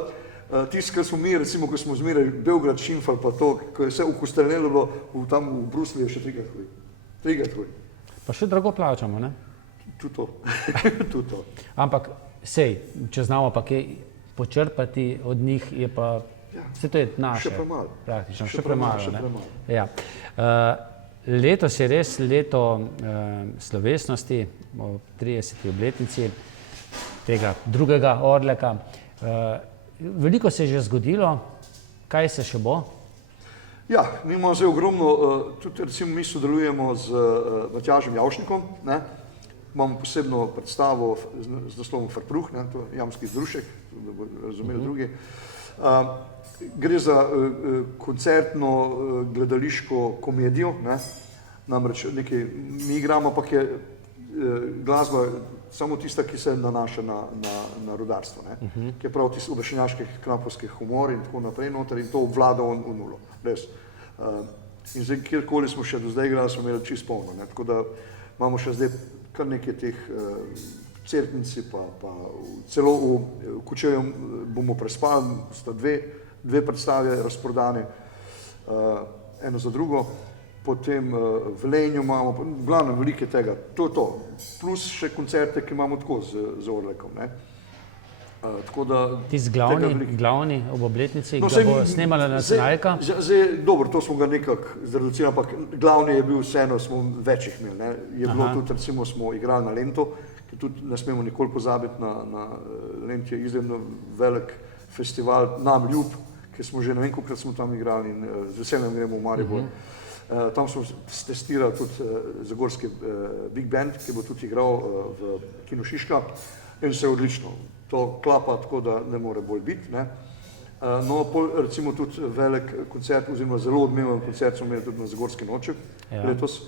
tisto, kar smo mi, recimo, ko smo zmeraj Beograd šimfali, pa to, ko je vse ukostrenelo bilo, tam v Bruslju je še trikrat huj. Pa še drago plačamo, ne? Tudi to. Ampak, sej, če znamo pa kaj počrpati od njih, je pa, vse to je naše. Še premalo. Praktično, še premalo, ne? Premalo. Ja. Letos je res leto slovesnosti, ob 30. obletnici tega drugega Orleka. Veliko se je že zgodilo, kaj se še bo? Ja, mi imamo zdaj ogromno, tudi recimo mi sodelujemo z Matjažem Javšnikom, ne? Imamo posebno predstavo z naslovom Farpruh, ne, to je jamski združek, da bo razumeli drugi. Gre za koncertno gledališko komedijo, ne, namreč nekaj mi igramo, ampak je glasba samo tista, ki se nanaša na rudarstvo, ne, ki je prav tisti obešenjaški knapovski humor in tako naprej noter in to obvlada v nulo, res. In zdaj, kjerkoli smo še do zdaj igrali, smo imeli čisto polno, ne, tako da imamo še zdaj kar nekaj teh Cerknici, pa celo v Kučevju bomo prespali, sta dve predstave razprodane, eno za drugo, potem v Velenju imamo, v glavnem velike tega, to je to, plus še koncerte, ki imamo tako z Orlekom, ne. Tako da... Tisti glavni ob obletnici, ga bo snemala nacionalka? Zdaj, dobro, to smo ga nekako zreducirali, ampak glavni je bil vseeno, smo večjih imeli, ne. Je bilo tudi, recimo, smo igrali na Lento, ki tudi ne smemo nikoli pozabiti na Lent je izredno velik festival, nam ljub, ker smo že ne vem, kolikrat smo tam igrali in z veseljem gremo v Maribor. Tam smo testirali tudi zagorski Big Band, ki bo tudi igral v Kinu Šiška in se je odlično. To klapa tako, da ne more bolj biti, ne. No, recimo tudi velik koncert, oziroma zelo odmeven koncert smo imeli tudi na Zagorski noči letos.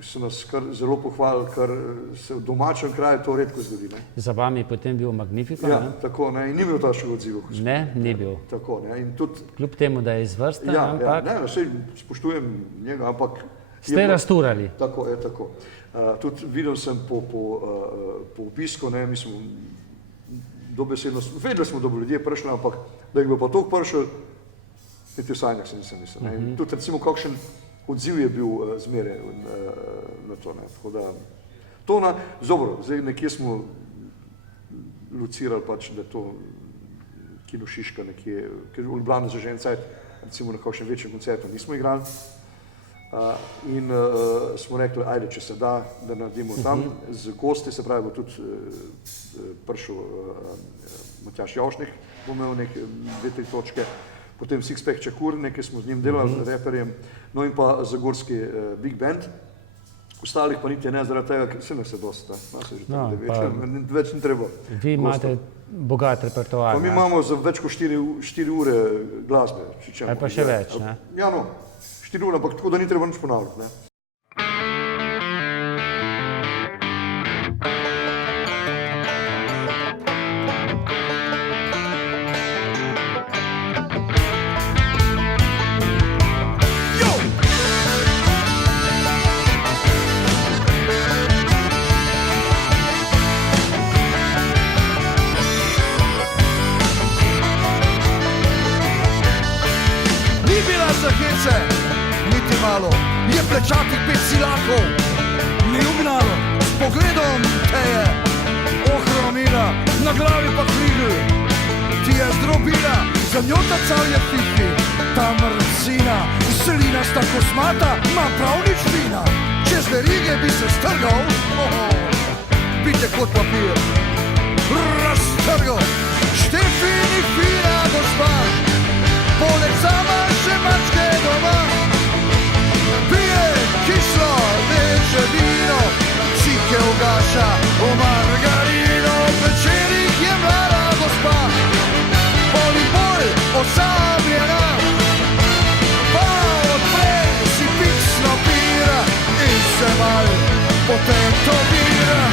So nas kar zelo pohvalili, kar se v domačem kraju to redko zgodi, ne. Za vami je potem bil Magnifico, ja, ne? Tako, ne, in ni bil takšnega odziva. Ne, ni bil. Tako, ne, in tudi... Kljub temu, da je izvrsten, ampak... Ja, ne, saj spoštujem njega, ampak... Ste rasturali. Tako, je tako. Tudi videl sem po obisku, ne, mislim, dobesedno, vedeli smo, da bo ljudje prišli, ampak da jih bo pa toliko prišli, niti v sanjah se nisem mislil. Tudi recimo kakšen odziv je bil zmeraj na to. Ne. Tako da, to dobro, zdaj nekje smo locirali pač, da to Kino Šiška nekje, ker v Ljubljani za že en cajt, recimo na kakšnem večjem koncertu nismo igrali. In smo rekli, ajde, če se da naredimo tam z gosti, se pravi, bo tudi prišel Matjaž Javšnik, bo imel neke 2-3 točke, potem Sixpack Čakur, nekaj smo z njim delali, reperjem, no in pa zagorski Big Band, ostalih pa niti ne, zaradi tega, ker se nas je dosta, nas je že tam več ni treba. Vi imate bogat repertoar. Pa mi imamo za več kot 4 ure glasbe. Ali pa še več, ne? Ja, no. 4 ure, ampak tako, da ni treba nič ponavljati. Ne? Ni bila za hece, niti malo, je plečatih 5 silakov, ni ugnalo, s pogledom te je ohromila, na glavi pa krigl, ti je zdrobila, za njo ta cal je pipi, ta mrzina, selina sta kosmata, ma prav nič vina, čez verige bi se strgal, bi te kot papir, raztrgal, Štefi ni fina gospa, poleg sama še mačke doma, pije kislo, veče vino, psike ugaša, o margarino, v večerih je mlada gospa, bolj bolj osamljena, pa odpre si piksno pira in se mal potem to bira.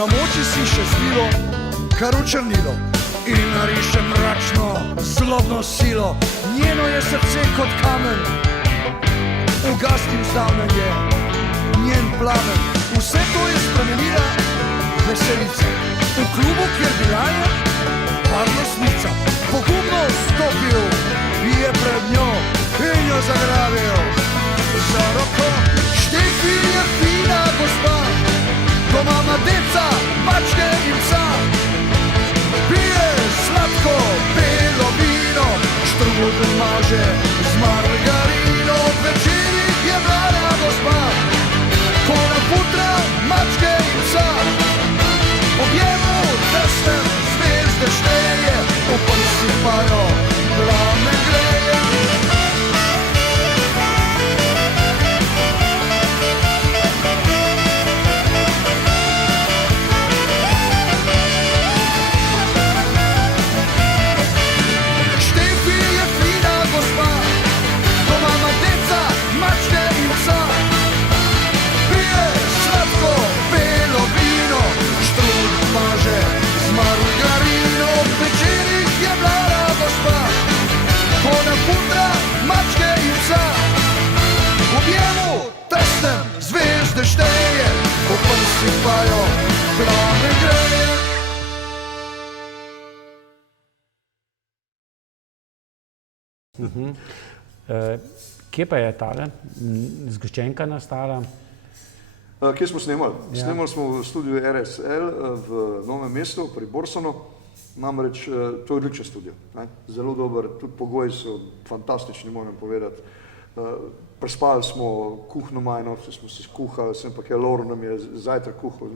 Namoči si še svilo, kar v črnilo in nariše mračno, zlobno silo. Njeno je srce kot kamen, ugasnil zdavnen je njen plamen. Vse to je spremenila veselica, v klubu, kjer bila je varnostnica. Pogumno stopil je pred njo in jo zagrabil za roko. Štefi je fina gospa, doma ima deca, mačke in psa, pije sladko belo vino, štrudel maže z margarino, v večerih je mlada gospa, ko naputra mačke in psa, objemu tesnem zvezde šteje, v prsi pa jo plame greje. Zvezde šteje, po prsi pa jo plame greje. Kje pa je tale zgoščenka nastala? Kje smo snemali? Snemali smo v studiu RSL v Novem mestu pri Borsonu. Namreč to je odličen studio, ne? Zelo dober, tudi pogoji so fantastični, moram povedati. Prespali smo kuhno majno, smo se skuhali, sem pa Loro nam je zajtrk kuhal,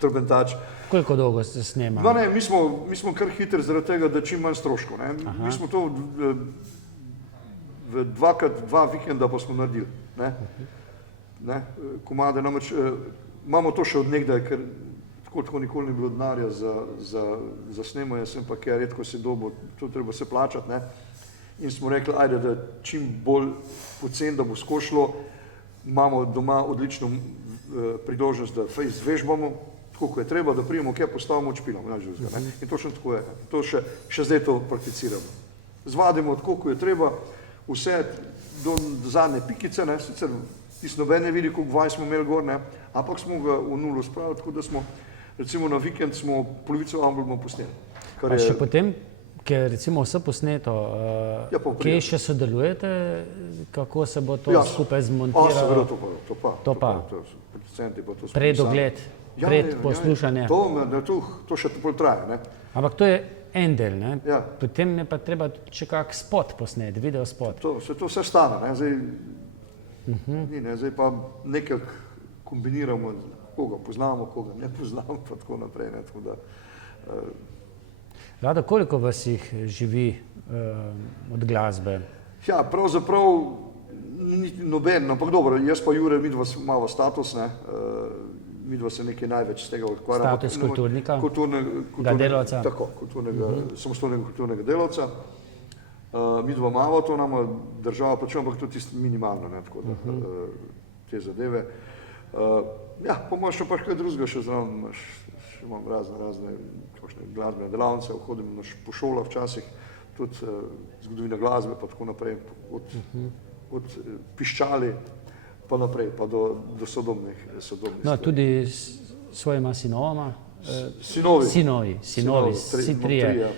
trobentač. Koliko dolgo ste snemali? No ne, mi smo kar hitri zaradi tega, da čim manj stroškov, ne. Mi smo to v 2x2 vikenda pa smo naredili, ne. Komade, namreč imamo to še od nekdaj, ker tako nikoli ni bilo denarja za snemanje, sem pa kaj redko si dobil, to treba se plačati, ne. In smo rekli, ajde, da čim bolj poceni, da bo skošlo, imamo doma odlično priložnost, da izvežbamo, tako kot je treba, da prijemo, kaj postavimo, odšpilamo, ne žuzga, ne. In točno tako je. To še zdaj to prakticiramo. Zvadimo tako, kot je treba, vse do zadnje pikice, ne, sicer tisto noben ne vidi, koliko vaj smo imeli gor, ne, ampak smo ga v nulo spravili, tako da smo, recimo na vikend smo polovico albuma posneli. A še potem, ker recimo vse posneto, Ja, pa kje še sodelujete, kako se bo to skupaj zmontiralo? Seveda, to pa. Predogled, predposlušanje. To še bolj traja, ne. Ampak to je en del, ne? Ja. Potem je pa treba še kak spot posneti, video spot. To vse stane, ne, zdaj, ni, ne, zdaj pa nekako kombiniramo, koga poznamo, koga ne poznamo, pa tako naprej, ne, tako da. Rado, koliko vas jih živi od glasbe? Ja, pravzaprav ni noben, ampak dobro, jaz pa Jure, midva imava status, ne, midva se nekaj največ z tega ukvarjamo. Status kulturnika? Kulturnega delavca? Tako, samostojnega kulturnega delavca. Midva imava to, nama država plačuje, ampak to tisto minimalno, ne, tako da te zadeve. Ja, pa imaš še pa kaj drugega še zraven, še imam razne glasbene delavnice, hodim po šolah včasih, tudi zgodovina glasbe, pa tako naprej, od piščali pa naprej, pa do sodobnih No, tudi s svojima sinovama? Sinovi, vsi trije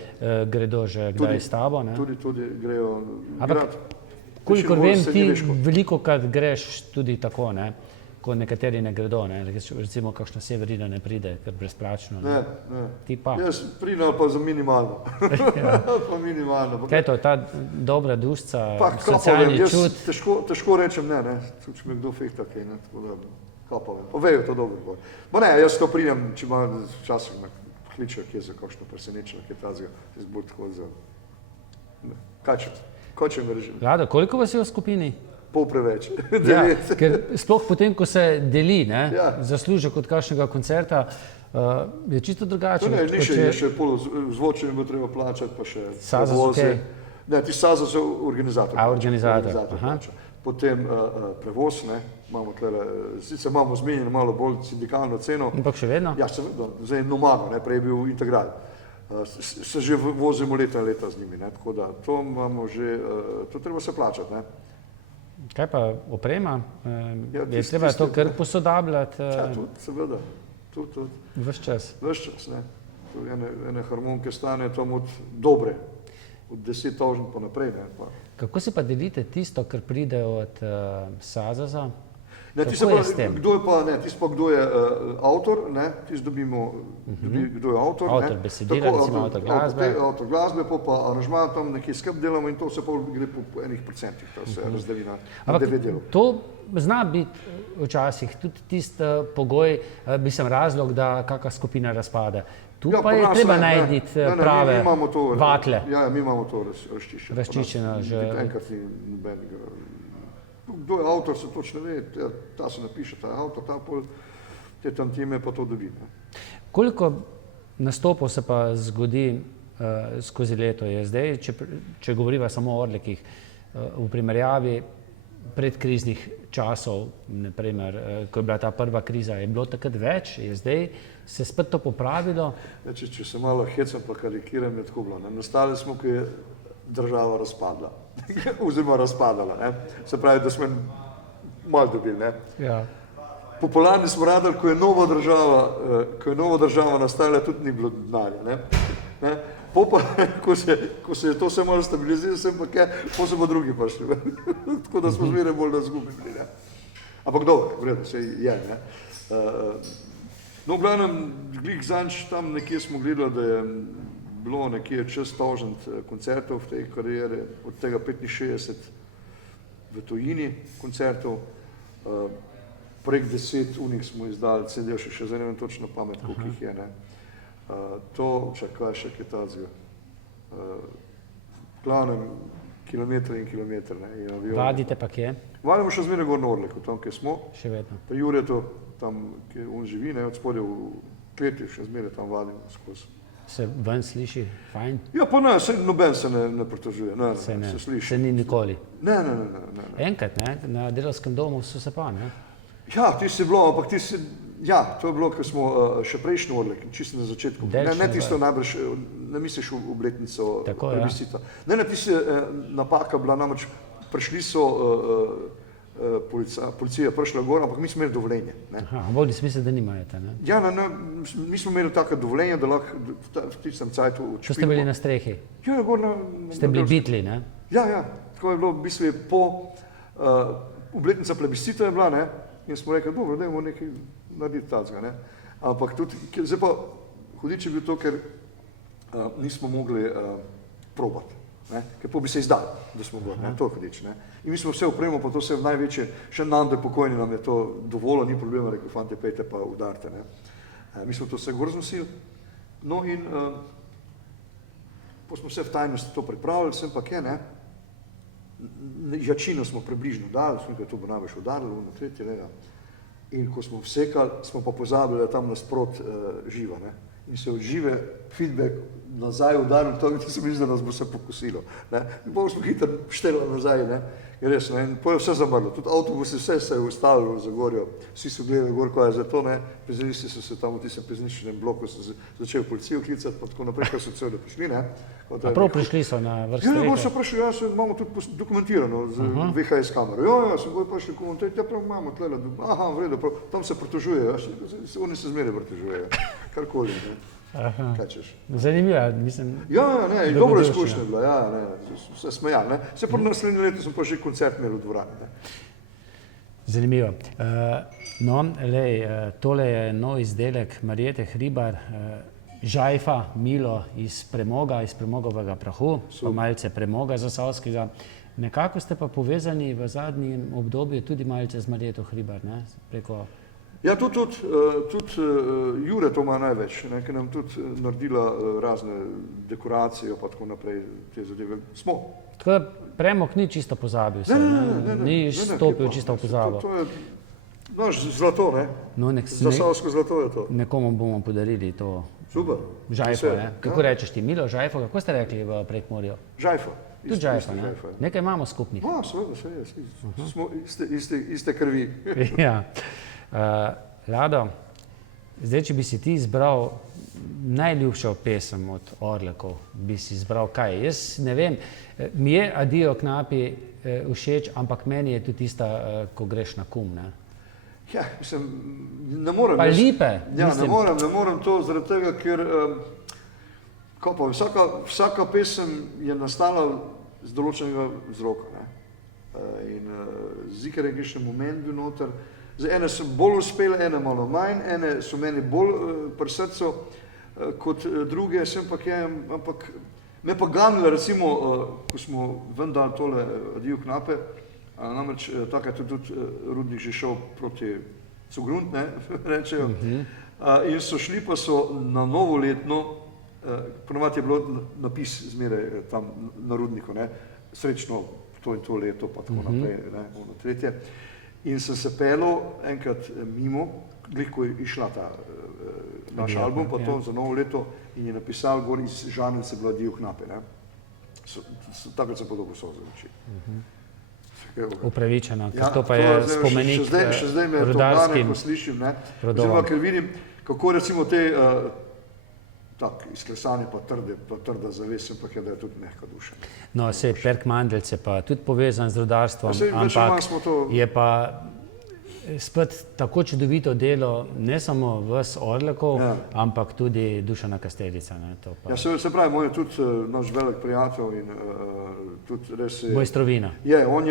gredo že kdaj s tabo, ne? Tudi grejo. Ampak, kolikor vem, ti velikokrat greš tudi tako, ne? Ko nekateri ne gredo, ne? Recimo kakšna Severina ne pride, ker brezplačno. Ne. Ti pa? Jaz pridem pa za minimalno. Pa minimalno. Kaj je to, ta dobra dušca, Pa socialni jaz čut? težko rečem ne, tudi če me kdo fehta kaj, ne, tako da, kaj pa vem. Pa vejo to dobro. Pa ne, jaz to pridem, če ima včasih me kličejo, kje za kakšno presenečenje, kaj tazga, jaz bolj tako za, kaj če me režim. Rado, koliko vas je v skupini? Pol preveč. Ja, ker sploh potem, ko se deli, ne, Ja. zaslužek od kakšnega koncerta, je čisto drugače. To ne, ni še pol zvočenje bo treba plačati, pa še Saza prevoze. okej. Ne, ti Saza so organizator. Organizator, aha. plača. Potem prevoz, ne, imamo tlele, sicer imamo zmenjeno malo bolj sindikalno ceno. Ampak še vedno? Ja, seveda, zdaj Nomano, ne, prej je bil Integral. Se že vozimo leta in leta z njimi, ne, tako da to imamo že, to treba se plačati, ne. Kaj pa oprema? Ja, Je treba to kar posodabljati Ja, tudi, seveda, tudi. ves čas? Ves čas, ne. To ene harmonike stane tam od dobre, od 10.000 pa naprej, ne. Pa. Kako si pa delite tisto, kar pride od Sazaza? Ne, Kako je s tem? kdo je pa, ne, tisto pa, kdo je avtor, ne, tisto dobimo, kdo je avtor, Avtor ne. besedila, Tako, recimo avtor glasbe. Avtor glasbe, pa aranžma tam nekje skrb delamo in to se pa gre po enih procentih, to se razdeli na 9 delov. To zna biti včasih tudi tisti pogoj, mislim, razlog, da kakšna skupina razpade. Tu Ja, pa je pri nas treba ne, najti ne, prave mi imamo to, vatle. Ja, mi imamo to razčiščeno. Razčiščeno že. Enkrat ni nobenega. Kdo je avtor, se točno ve, ta se napiše, ta je avtor, ta pol, te tam time pa to dobi. Ne. Koliko nastopov se pa zgodi skozi leto je zdaj, če govoriva samo o Orlekih, v primerjavi predkriznih časov, naprimer, ko je bila ta prva kriza, je bilo takrat več, je zdaj se spet to popravilo? Ja, če se malo hecam pa karikiram, je tako bilo. Nastali smo, ko je država razpadla, oziroma razpadala. Ne. Se pravi, da smo malo dobili. Ne. Ja. Popularni smo radili, ko je nova država nastala, tudi ni bilo denarja. Ne. Pa, ko se je to vse malo stabiliziralo, pa so pa drugi prišli. Tako da smo zmeraj bolj razgubili. Ampak dobro, v redu, se je. Ne. No, v glavnem, glih zanč tam nekje smo gledali, da je bilo nekje čez 1000 koncertov v tej karieri, od tega 65 v tujini koncertov, prek 10 unih smo izdali, CD še zdaj ne vem točno pamet, koliko jih je. Ne. To, čakaj še kaj tazga, v glavnem kilometre in kilometre. Vadite pa kje? Vadimo še zmeraj gor na Orleku, tam, kjer smo. Še vedno. Pri Juretu, tam, kjer on živi, ne, od spodaj kleti, še zmeraj tam vadimo skozi. Se ven sliši fajn? Ja, pa ne, noben se ne pritožuje, Se sliši. Se ni nikoli. Ne. Enkrat, ne, na delavskem domu so se pa, ne? Ja, ti si bilo, ampak to je bilo, ko smo še prejšnji Orlek, čisto na začetku. Ne tisto najbrž, ne misliš v obletnico plebiscita. Ne, tisti napaka bila, namreč prišli so policija prišla gor, ampak mi smo imeli dovoljenje. Aha, vodi smisel, da nimate, ne? Ja, mi smo imeli tako dovoljenje, da lahko v tistem cajtu Ko ste bili na strehi? Ja, gor na... Ste bili bitli, ne? Ja, tako je bilo, v bistvu po obletnica plebiscita je bila, ne? In smo rekli, dobro, dajmo nekaj narediti tacga, ne? Ampak tudi, zdaj pa hudič je bil to, ker nismo mogli probati, ne? Ker pa bi se izdali, da smo gor, ne? To je hudič, ne? In mi smo vse opremo, pa to vse v največje, še nam, da je pokojni, nam je to dovolj, ni problema, rekel, fante, pejte pa udarite, ne? Mi smo to vse gor znosili, no in pa smo vse v tajnosti to pripravili, sem pa kje, ne? Jačino smo približno dali, smo nekaj to bo največ udarili, na tretje, ne? In ko smo vsekali, smo pa pozabili, da je tam nasprot živa, ne? In se od žive feedback nazaj udaril, to se mi zdi, da nas bo se pokusilo, ne? In pa smo hitro šteli nazaj, ne? In res, ne? In pa je vse zamrlo, tudi avtobusi vse se je ustavilo v Zagorju, vsi so gledali gor, kaj je za to, ne? Penzinisti so se tam v tistem penziničnem bloku začeli policijo klicati, pa tako naprej, kaj so celo prišli, ne? A prav prišli so na vrh strehe? Ja, so prišli, ja, imamo tudi dokumentirano z VHS kamero. Ja, so bojo prišli komentirati, ja, prav imamo tlele, aha, v redu, tam se pritožujejo, oni se zmeraj pritožujejo, karkoli, ne? Kaj češ? Zanimivo, mislim... Ja, ne, dobro izkušnja je bila, ja, ne, se smejali, ne. Se pa naslednje leto smo pa že koncert imeli v dvorani, ne. Zanimivo. No, lej, tole je nov izdelek Marjete Hribar, žajfa, milo iz premogovega prahu, pa malce premoga zasavskega. Nekako ste pa povezani v zadnjem obdobju tudi malce z Marjeto Hribar, ne? Preko... Ja, tudi Jure to ima največ, ne, ker nam tudi naredila razne dekoracije pa tako naprej, te zadeve. Smo. Tako da premog ni čisto pozabil se, ni stopil čisto v pozabo. To je naš zlato, ne? Zasavsko zlato je to. Nekomu bomo podarili to žajfo, ne? Kako rečeš ti, Milo, žajfo, kako ste rekli v Prekmurju? Žajfo. Tudi žajfo, ne? Nekaj imamo skupnih. Ja, seveda, smo iste krvi. Ja. Lado, zdaj, če bi si ti izbral najljubšo pesem od Orlekov, bi si izbral kaj? Jaz ne vem, mi je Adijo knapi všeč, ampak meni je tudi tista, ko greš na kum, ne? Ja, mislim, ne morem. Pa lipe. Ja, ne morem to zaradi tega, ker vsaka pesem je nastala z določenega vzroka, ne? In zikar je greš na moment bil noter. Zdaj, ene so bolj uspele, ene malo manj, ene so meni bolj pri srcu kot druge, ampak me pa ganile, recimo, ko smo ven dali tole Adijo knape, namreč tako je tudi Rudnik že šel proti Cugrunt, ne, rečejo, in so šli pa so na novoletno, ponovadi je bilo napis zmeraj tam na Rudniku, ne, srečno to in to leto, pa tako naprej, ne, ono tretje. In sem se pelil enkrat mimo, glih ko je išla ta naš album, pa to za novo leto, in je napisal gor iz Žanence bila Adijo knape, ne. Takrat sem podobno so začel. Upravičeno, ker to pa je spomenik rudarskim. Še zdaj me to gane, ko slišim, ne. Oziroma, ker vidim, kako recimo te tako, izklesanje pa trda zavest, ampak je, da je tudi mehka duša. No, sej Perk Mandelc je pa tudi povezan z rudarstvom, ampak je pa spet tako čudovito delo, ne samo vas Orlekov, ampak tudi Dušana Kastelica, ne, to pa. Ja, se pravi, on je tudi naš velik prijatelj in tudi res je... Mojstrovina. Je, on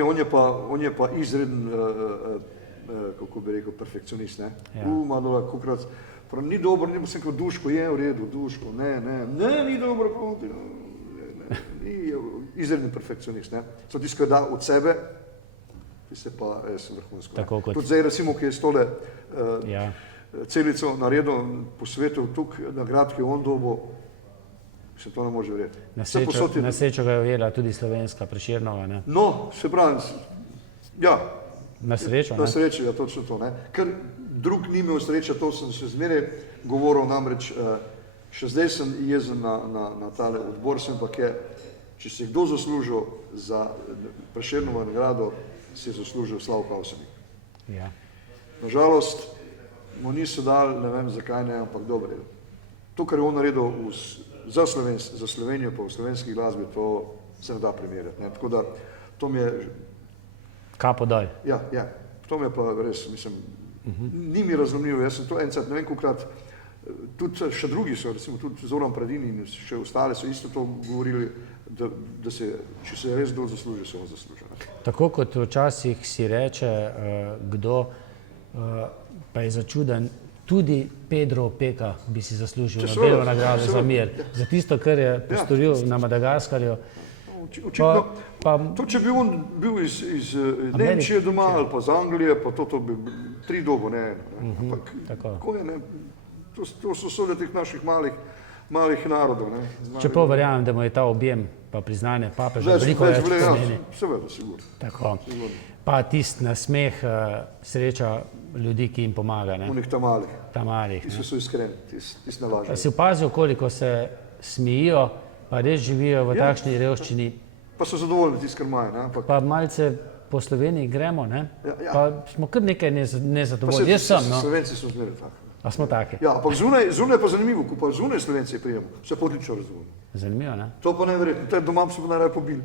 je pa izreden, kako bi rekel, perfekcionist, ne. Malo kakrat, ni dobro, ni sem kot Duško, je v redu, Duško, ne, ni dobro, ni izredni perfekcionist, ne. So tisto, ki da od sebe, ti se pa sem vrhunsko. Tudi zdaj, recimo, ki je s tole celico naredil po svetu, tukaj na Gradki on dobo, se to ne može verjeti. Na srečo ga je ujela tudi slovenska Prešernova, ne. No, se pravi, ja, Na srečo, Na ne? srečo, ja, točno to. Ne. Ker drug ni imel sreče, to sem še zmeraj govoril, namreč še zdaj sem jezen na tale odbor, sem pa je, če si kdo zaslužil za Prešernovo nagrado, si je zaslužil Slavko Avsenik. Ja. Nažalost, mu niso dali, ne vem zakaj ne, ampak dobro je. To, kar je on naredil za Slovenijo pa v slovenski glasbi, to se ne da primerjati. Ne. Tako da, to mi je, Kapo dol. ja, to mi je pa res, mislim, ni mi razumljivo. Jaz sem to enkrat, ne vem kolikrat, tudi še drugi so, recimo tudi Zoran Pradini in še ostale so isto to govorili, da se, če se res kdo zasluži, se on zasluži. Ne. Tako kot včasih si reče kdo, pa je začuden, tudi Pedro Opeka bi si zaslužil Nobelovo nagrado za mir. Za tisto, kar je postoril na Madagaskarju. Očitno, to če bi on bil iz Nemčije doma ali pa iz Anglije, pa to bi 3 dobo, ne eno. Ampak tako je, ne. To so sode teh naših malih narodov. Ne. Čeprav verjamem, da mu je ta objem pa priznanje papeža veliko več pomeni. Seveda, sigurno. Tako. Pa tisti nasmeh, sreča ljudi, ki jim pomaga. Unih ta malih, ne. tisti so iskreni, tisti ne lažejo. Si opazil, koliko se smejijo, pa res živijo v takšni revščini. Pa so zadovoljni tisti, kar imajo. Ampak Pa malce po Sloveniji gremo, ne? Ja. Pa smo kar nekaj nezadovoljni. Jaz sem, no. Slovenci so zmeraj taki. A smo taki? Ja, ampak zunaj je pa zanimivo, ko pa zunaj Slovenci prijemo, se pa odlično razumemo. Zanimivo, ne? To pa neverjetno, te doma so pa najraje pobili.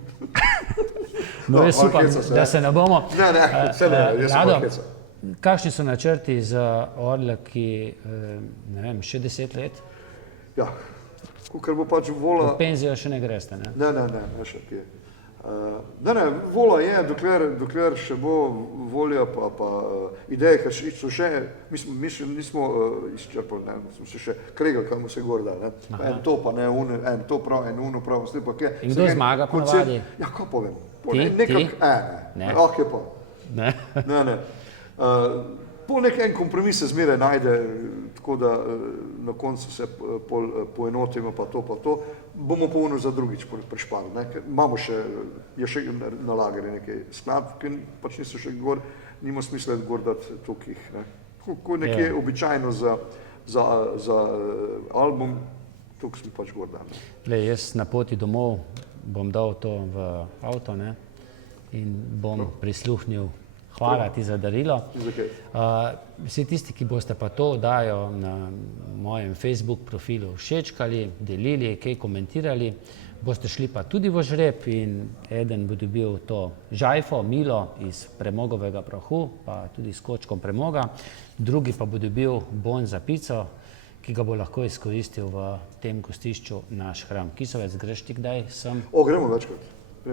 No, res upam, da se ne bomo. Ne, vse ne, jaz sem pa heca. Kakšni so načrti za Orleki, ne vem, še 10 let? Ja, ker bo pač vola... V penzijo še ne greste, ne? Ne, še kje. Ne, vola je, dokler še bo volja pa ideje, ker so še, mi še nismo izčrpali, ne, smo se še kregali, kam se gor da, ne. En to pa ne, en to prav, en uno prav, zdaj pa kje. In kdo zmaga po navadi? Ja, kaj povem? Ti? Ne. Ah, je pa. Ne. Po en kompromis se zmeraj najde, tako da na koncu se poenotimo pa to, bomo pa ono za drugič prešpali, ne, ker imamo še, je še na lagerju nekaj skladb, ki pač niso še gor, nima smisla gor dati tukih, ne. Ko nekje običajno za album, tukaj smo pač gor dali. Glej, jaz na poti domov bom dal to v avto, ne, in bom prisluhnil. Hvala ti za darilo. Vsi tisti, ki boste pa to oddajo na mojem Facebook profilu všečkali, delili, kaj komentirali, boste šli pa tudi v žreb in eden bo dobil to žajfo, milo iz premogovega prahu, pa tudi s kočkom premoga, drugi pa bo dobil bon za pico, ki ga bo lahko izkoristil v tem gostišču naš hram. Kisovec, greš ti kdaj sem? Gremo večkrat.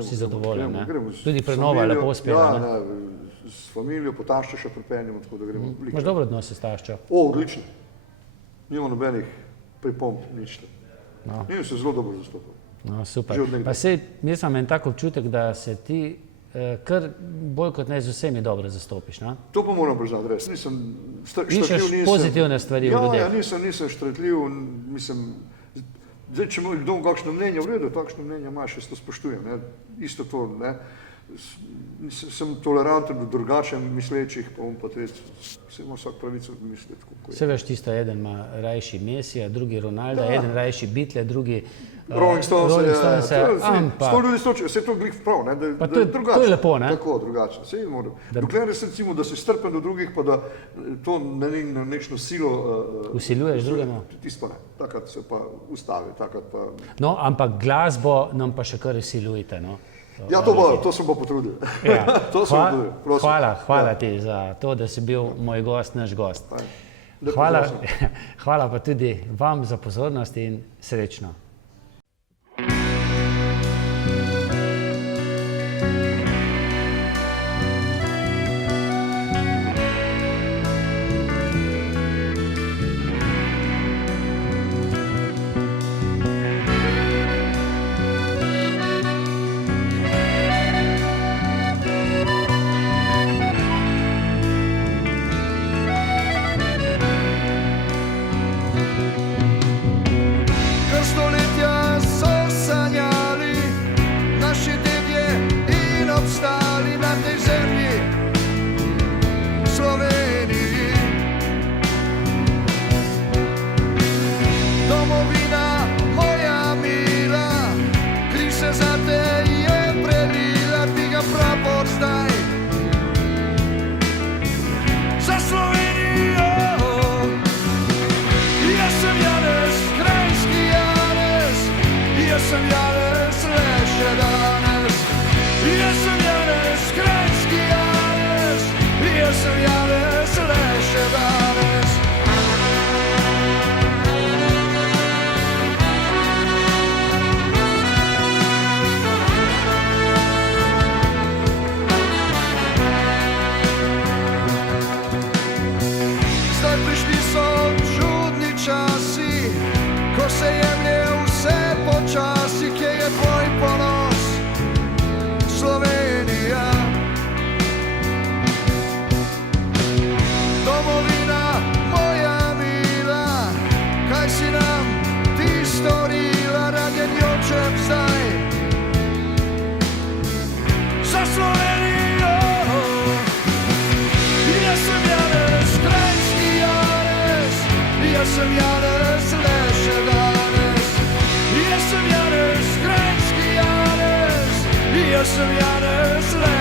Si zadovoljen, ne? Tudi prenova je lepo uspela, ne? Ja, s familijo, po taščo še pripenjamo, tako da gremo. Imaš dobro odnose s taščo? Odlično. Nima nobenih pripomb, nič. Njim se zelo dobro zastopal. No, super. Pa sej, jaz imam en tak občutek, da se ti kar bolj kot ne z vsemi dobro zastopiš, ne? To pa moram priznati, res. Iščeš pozitivne stvari v ljudeh. Ja, nisem štratljiv, mislim, zdaj, če ima kdo kakšno mnenje, v redu, takšno mnenje imaš, jaz to spoštujem, ne? Isto to, ne? Sem toleranten do drugače mislečih, pa bom pa tudi, se ima vsak pravico misliti, kako je. Se veš, tisto, eden ima rajši Mesija, drugi Ronalda, eden rajši Beatle, drugi Rolling Stones, ampak... Sto ljudi stočijo, se je to glih prav, ne, da je drugače. To je lepo, ne? Tako, drugače, se je moral. Dokler res recimo, da si strpen do drugih, pa da to na nekšno silo... Usiljuješ drugemu? Tisto pa ne, takrat se pa ustavi, takrat pa... No, ampak glasbo nam pa še kar usiljujete, no? Ja, to sem pa potrudil. Ja. Hvala ja. ti za to, da si bil moj gost, naš gost. Hvala pa tudi vam za pozornost in srečno. Sto let Jaz sem Janez Le.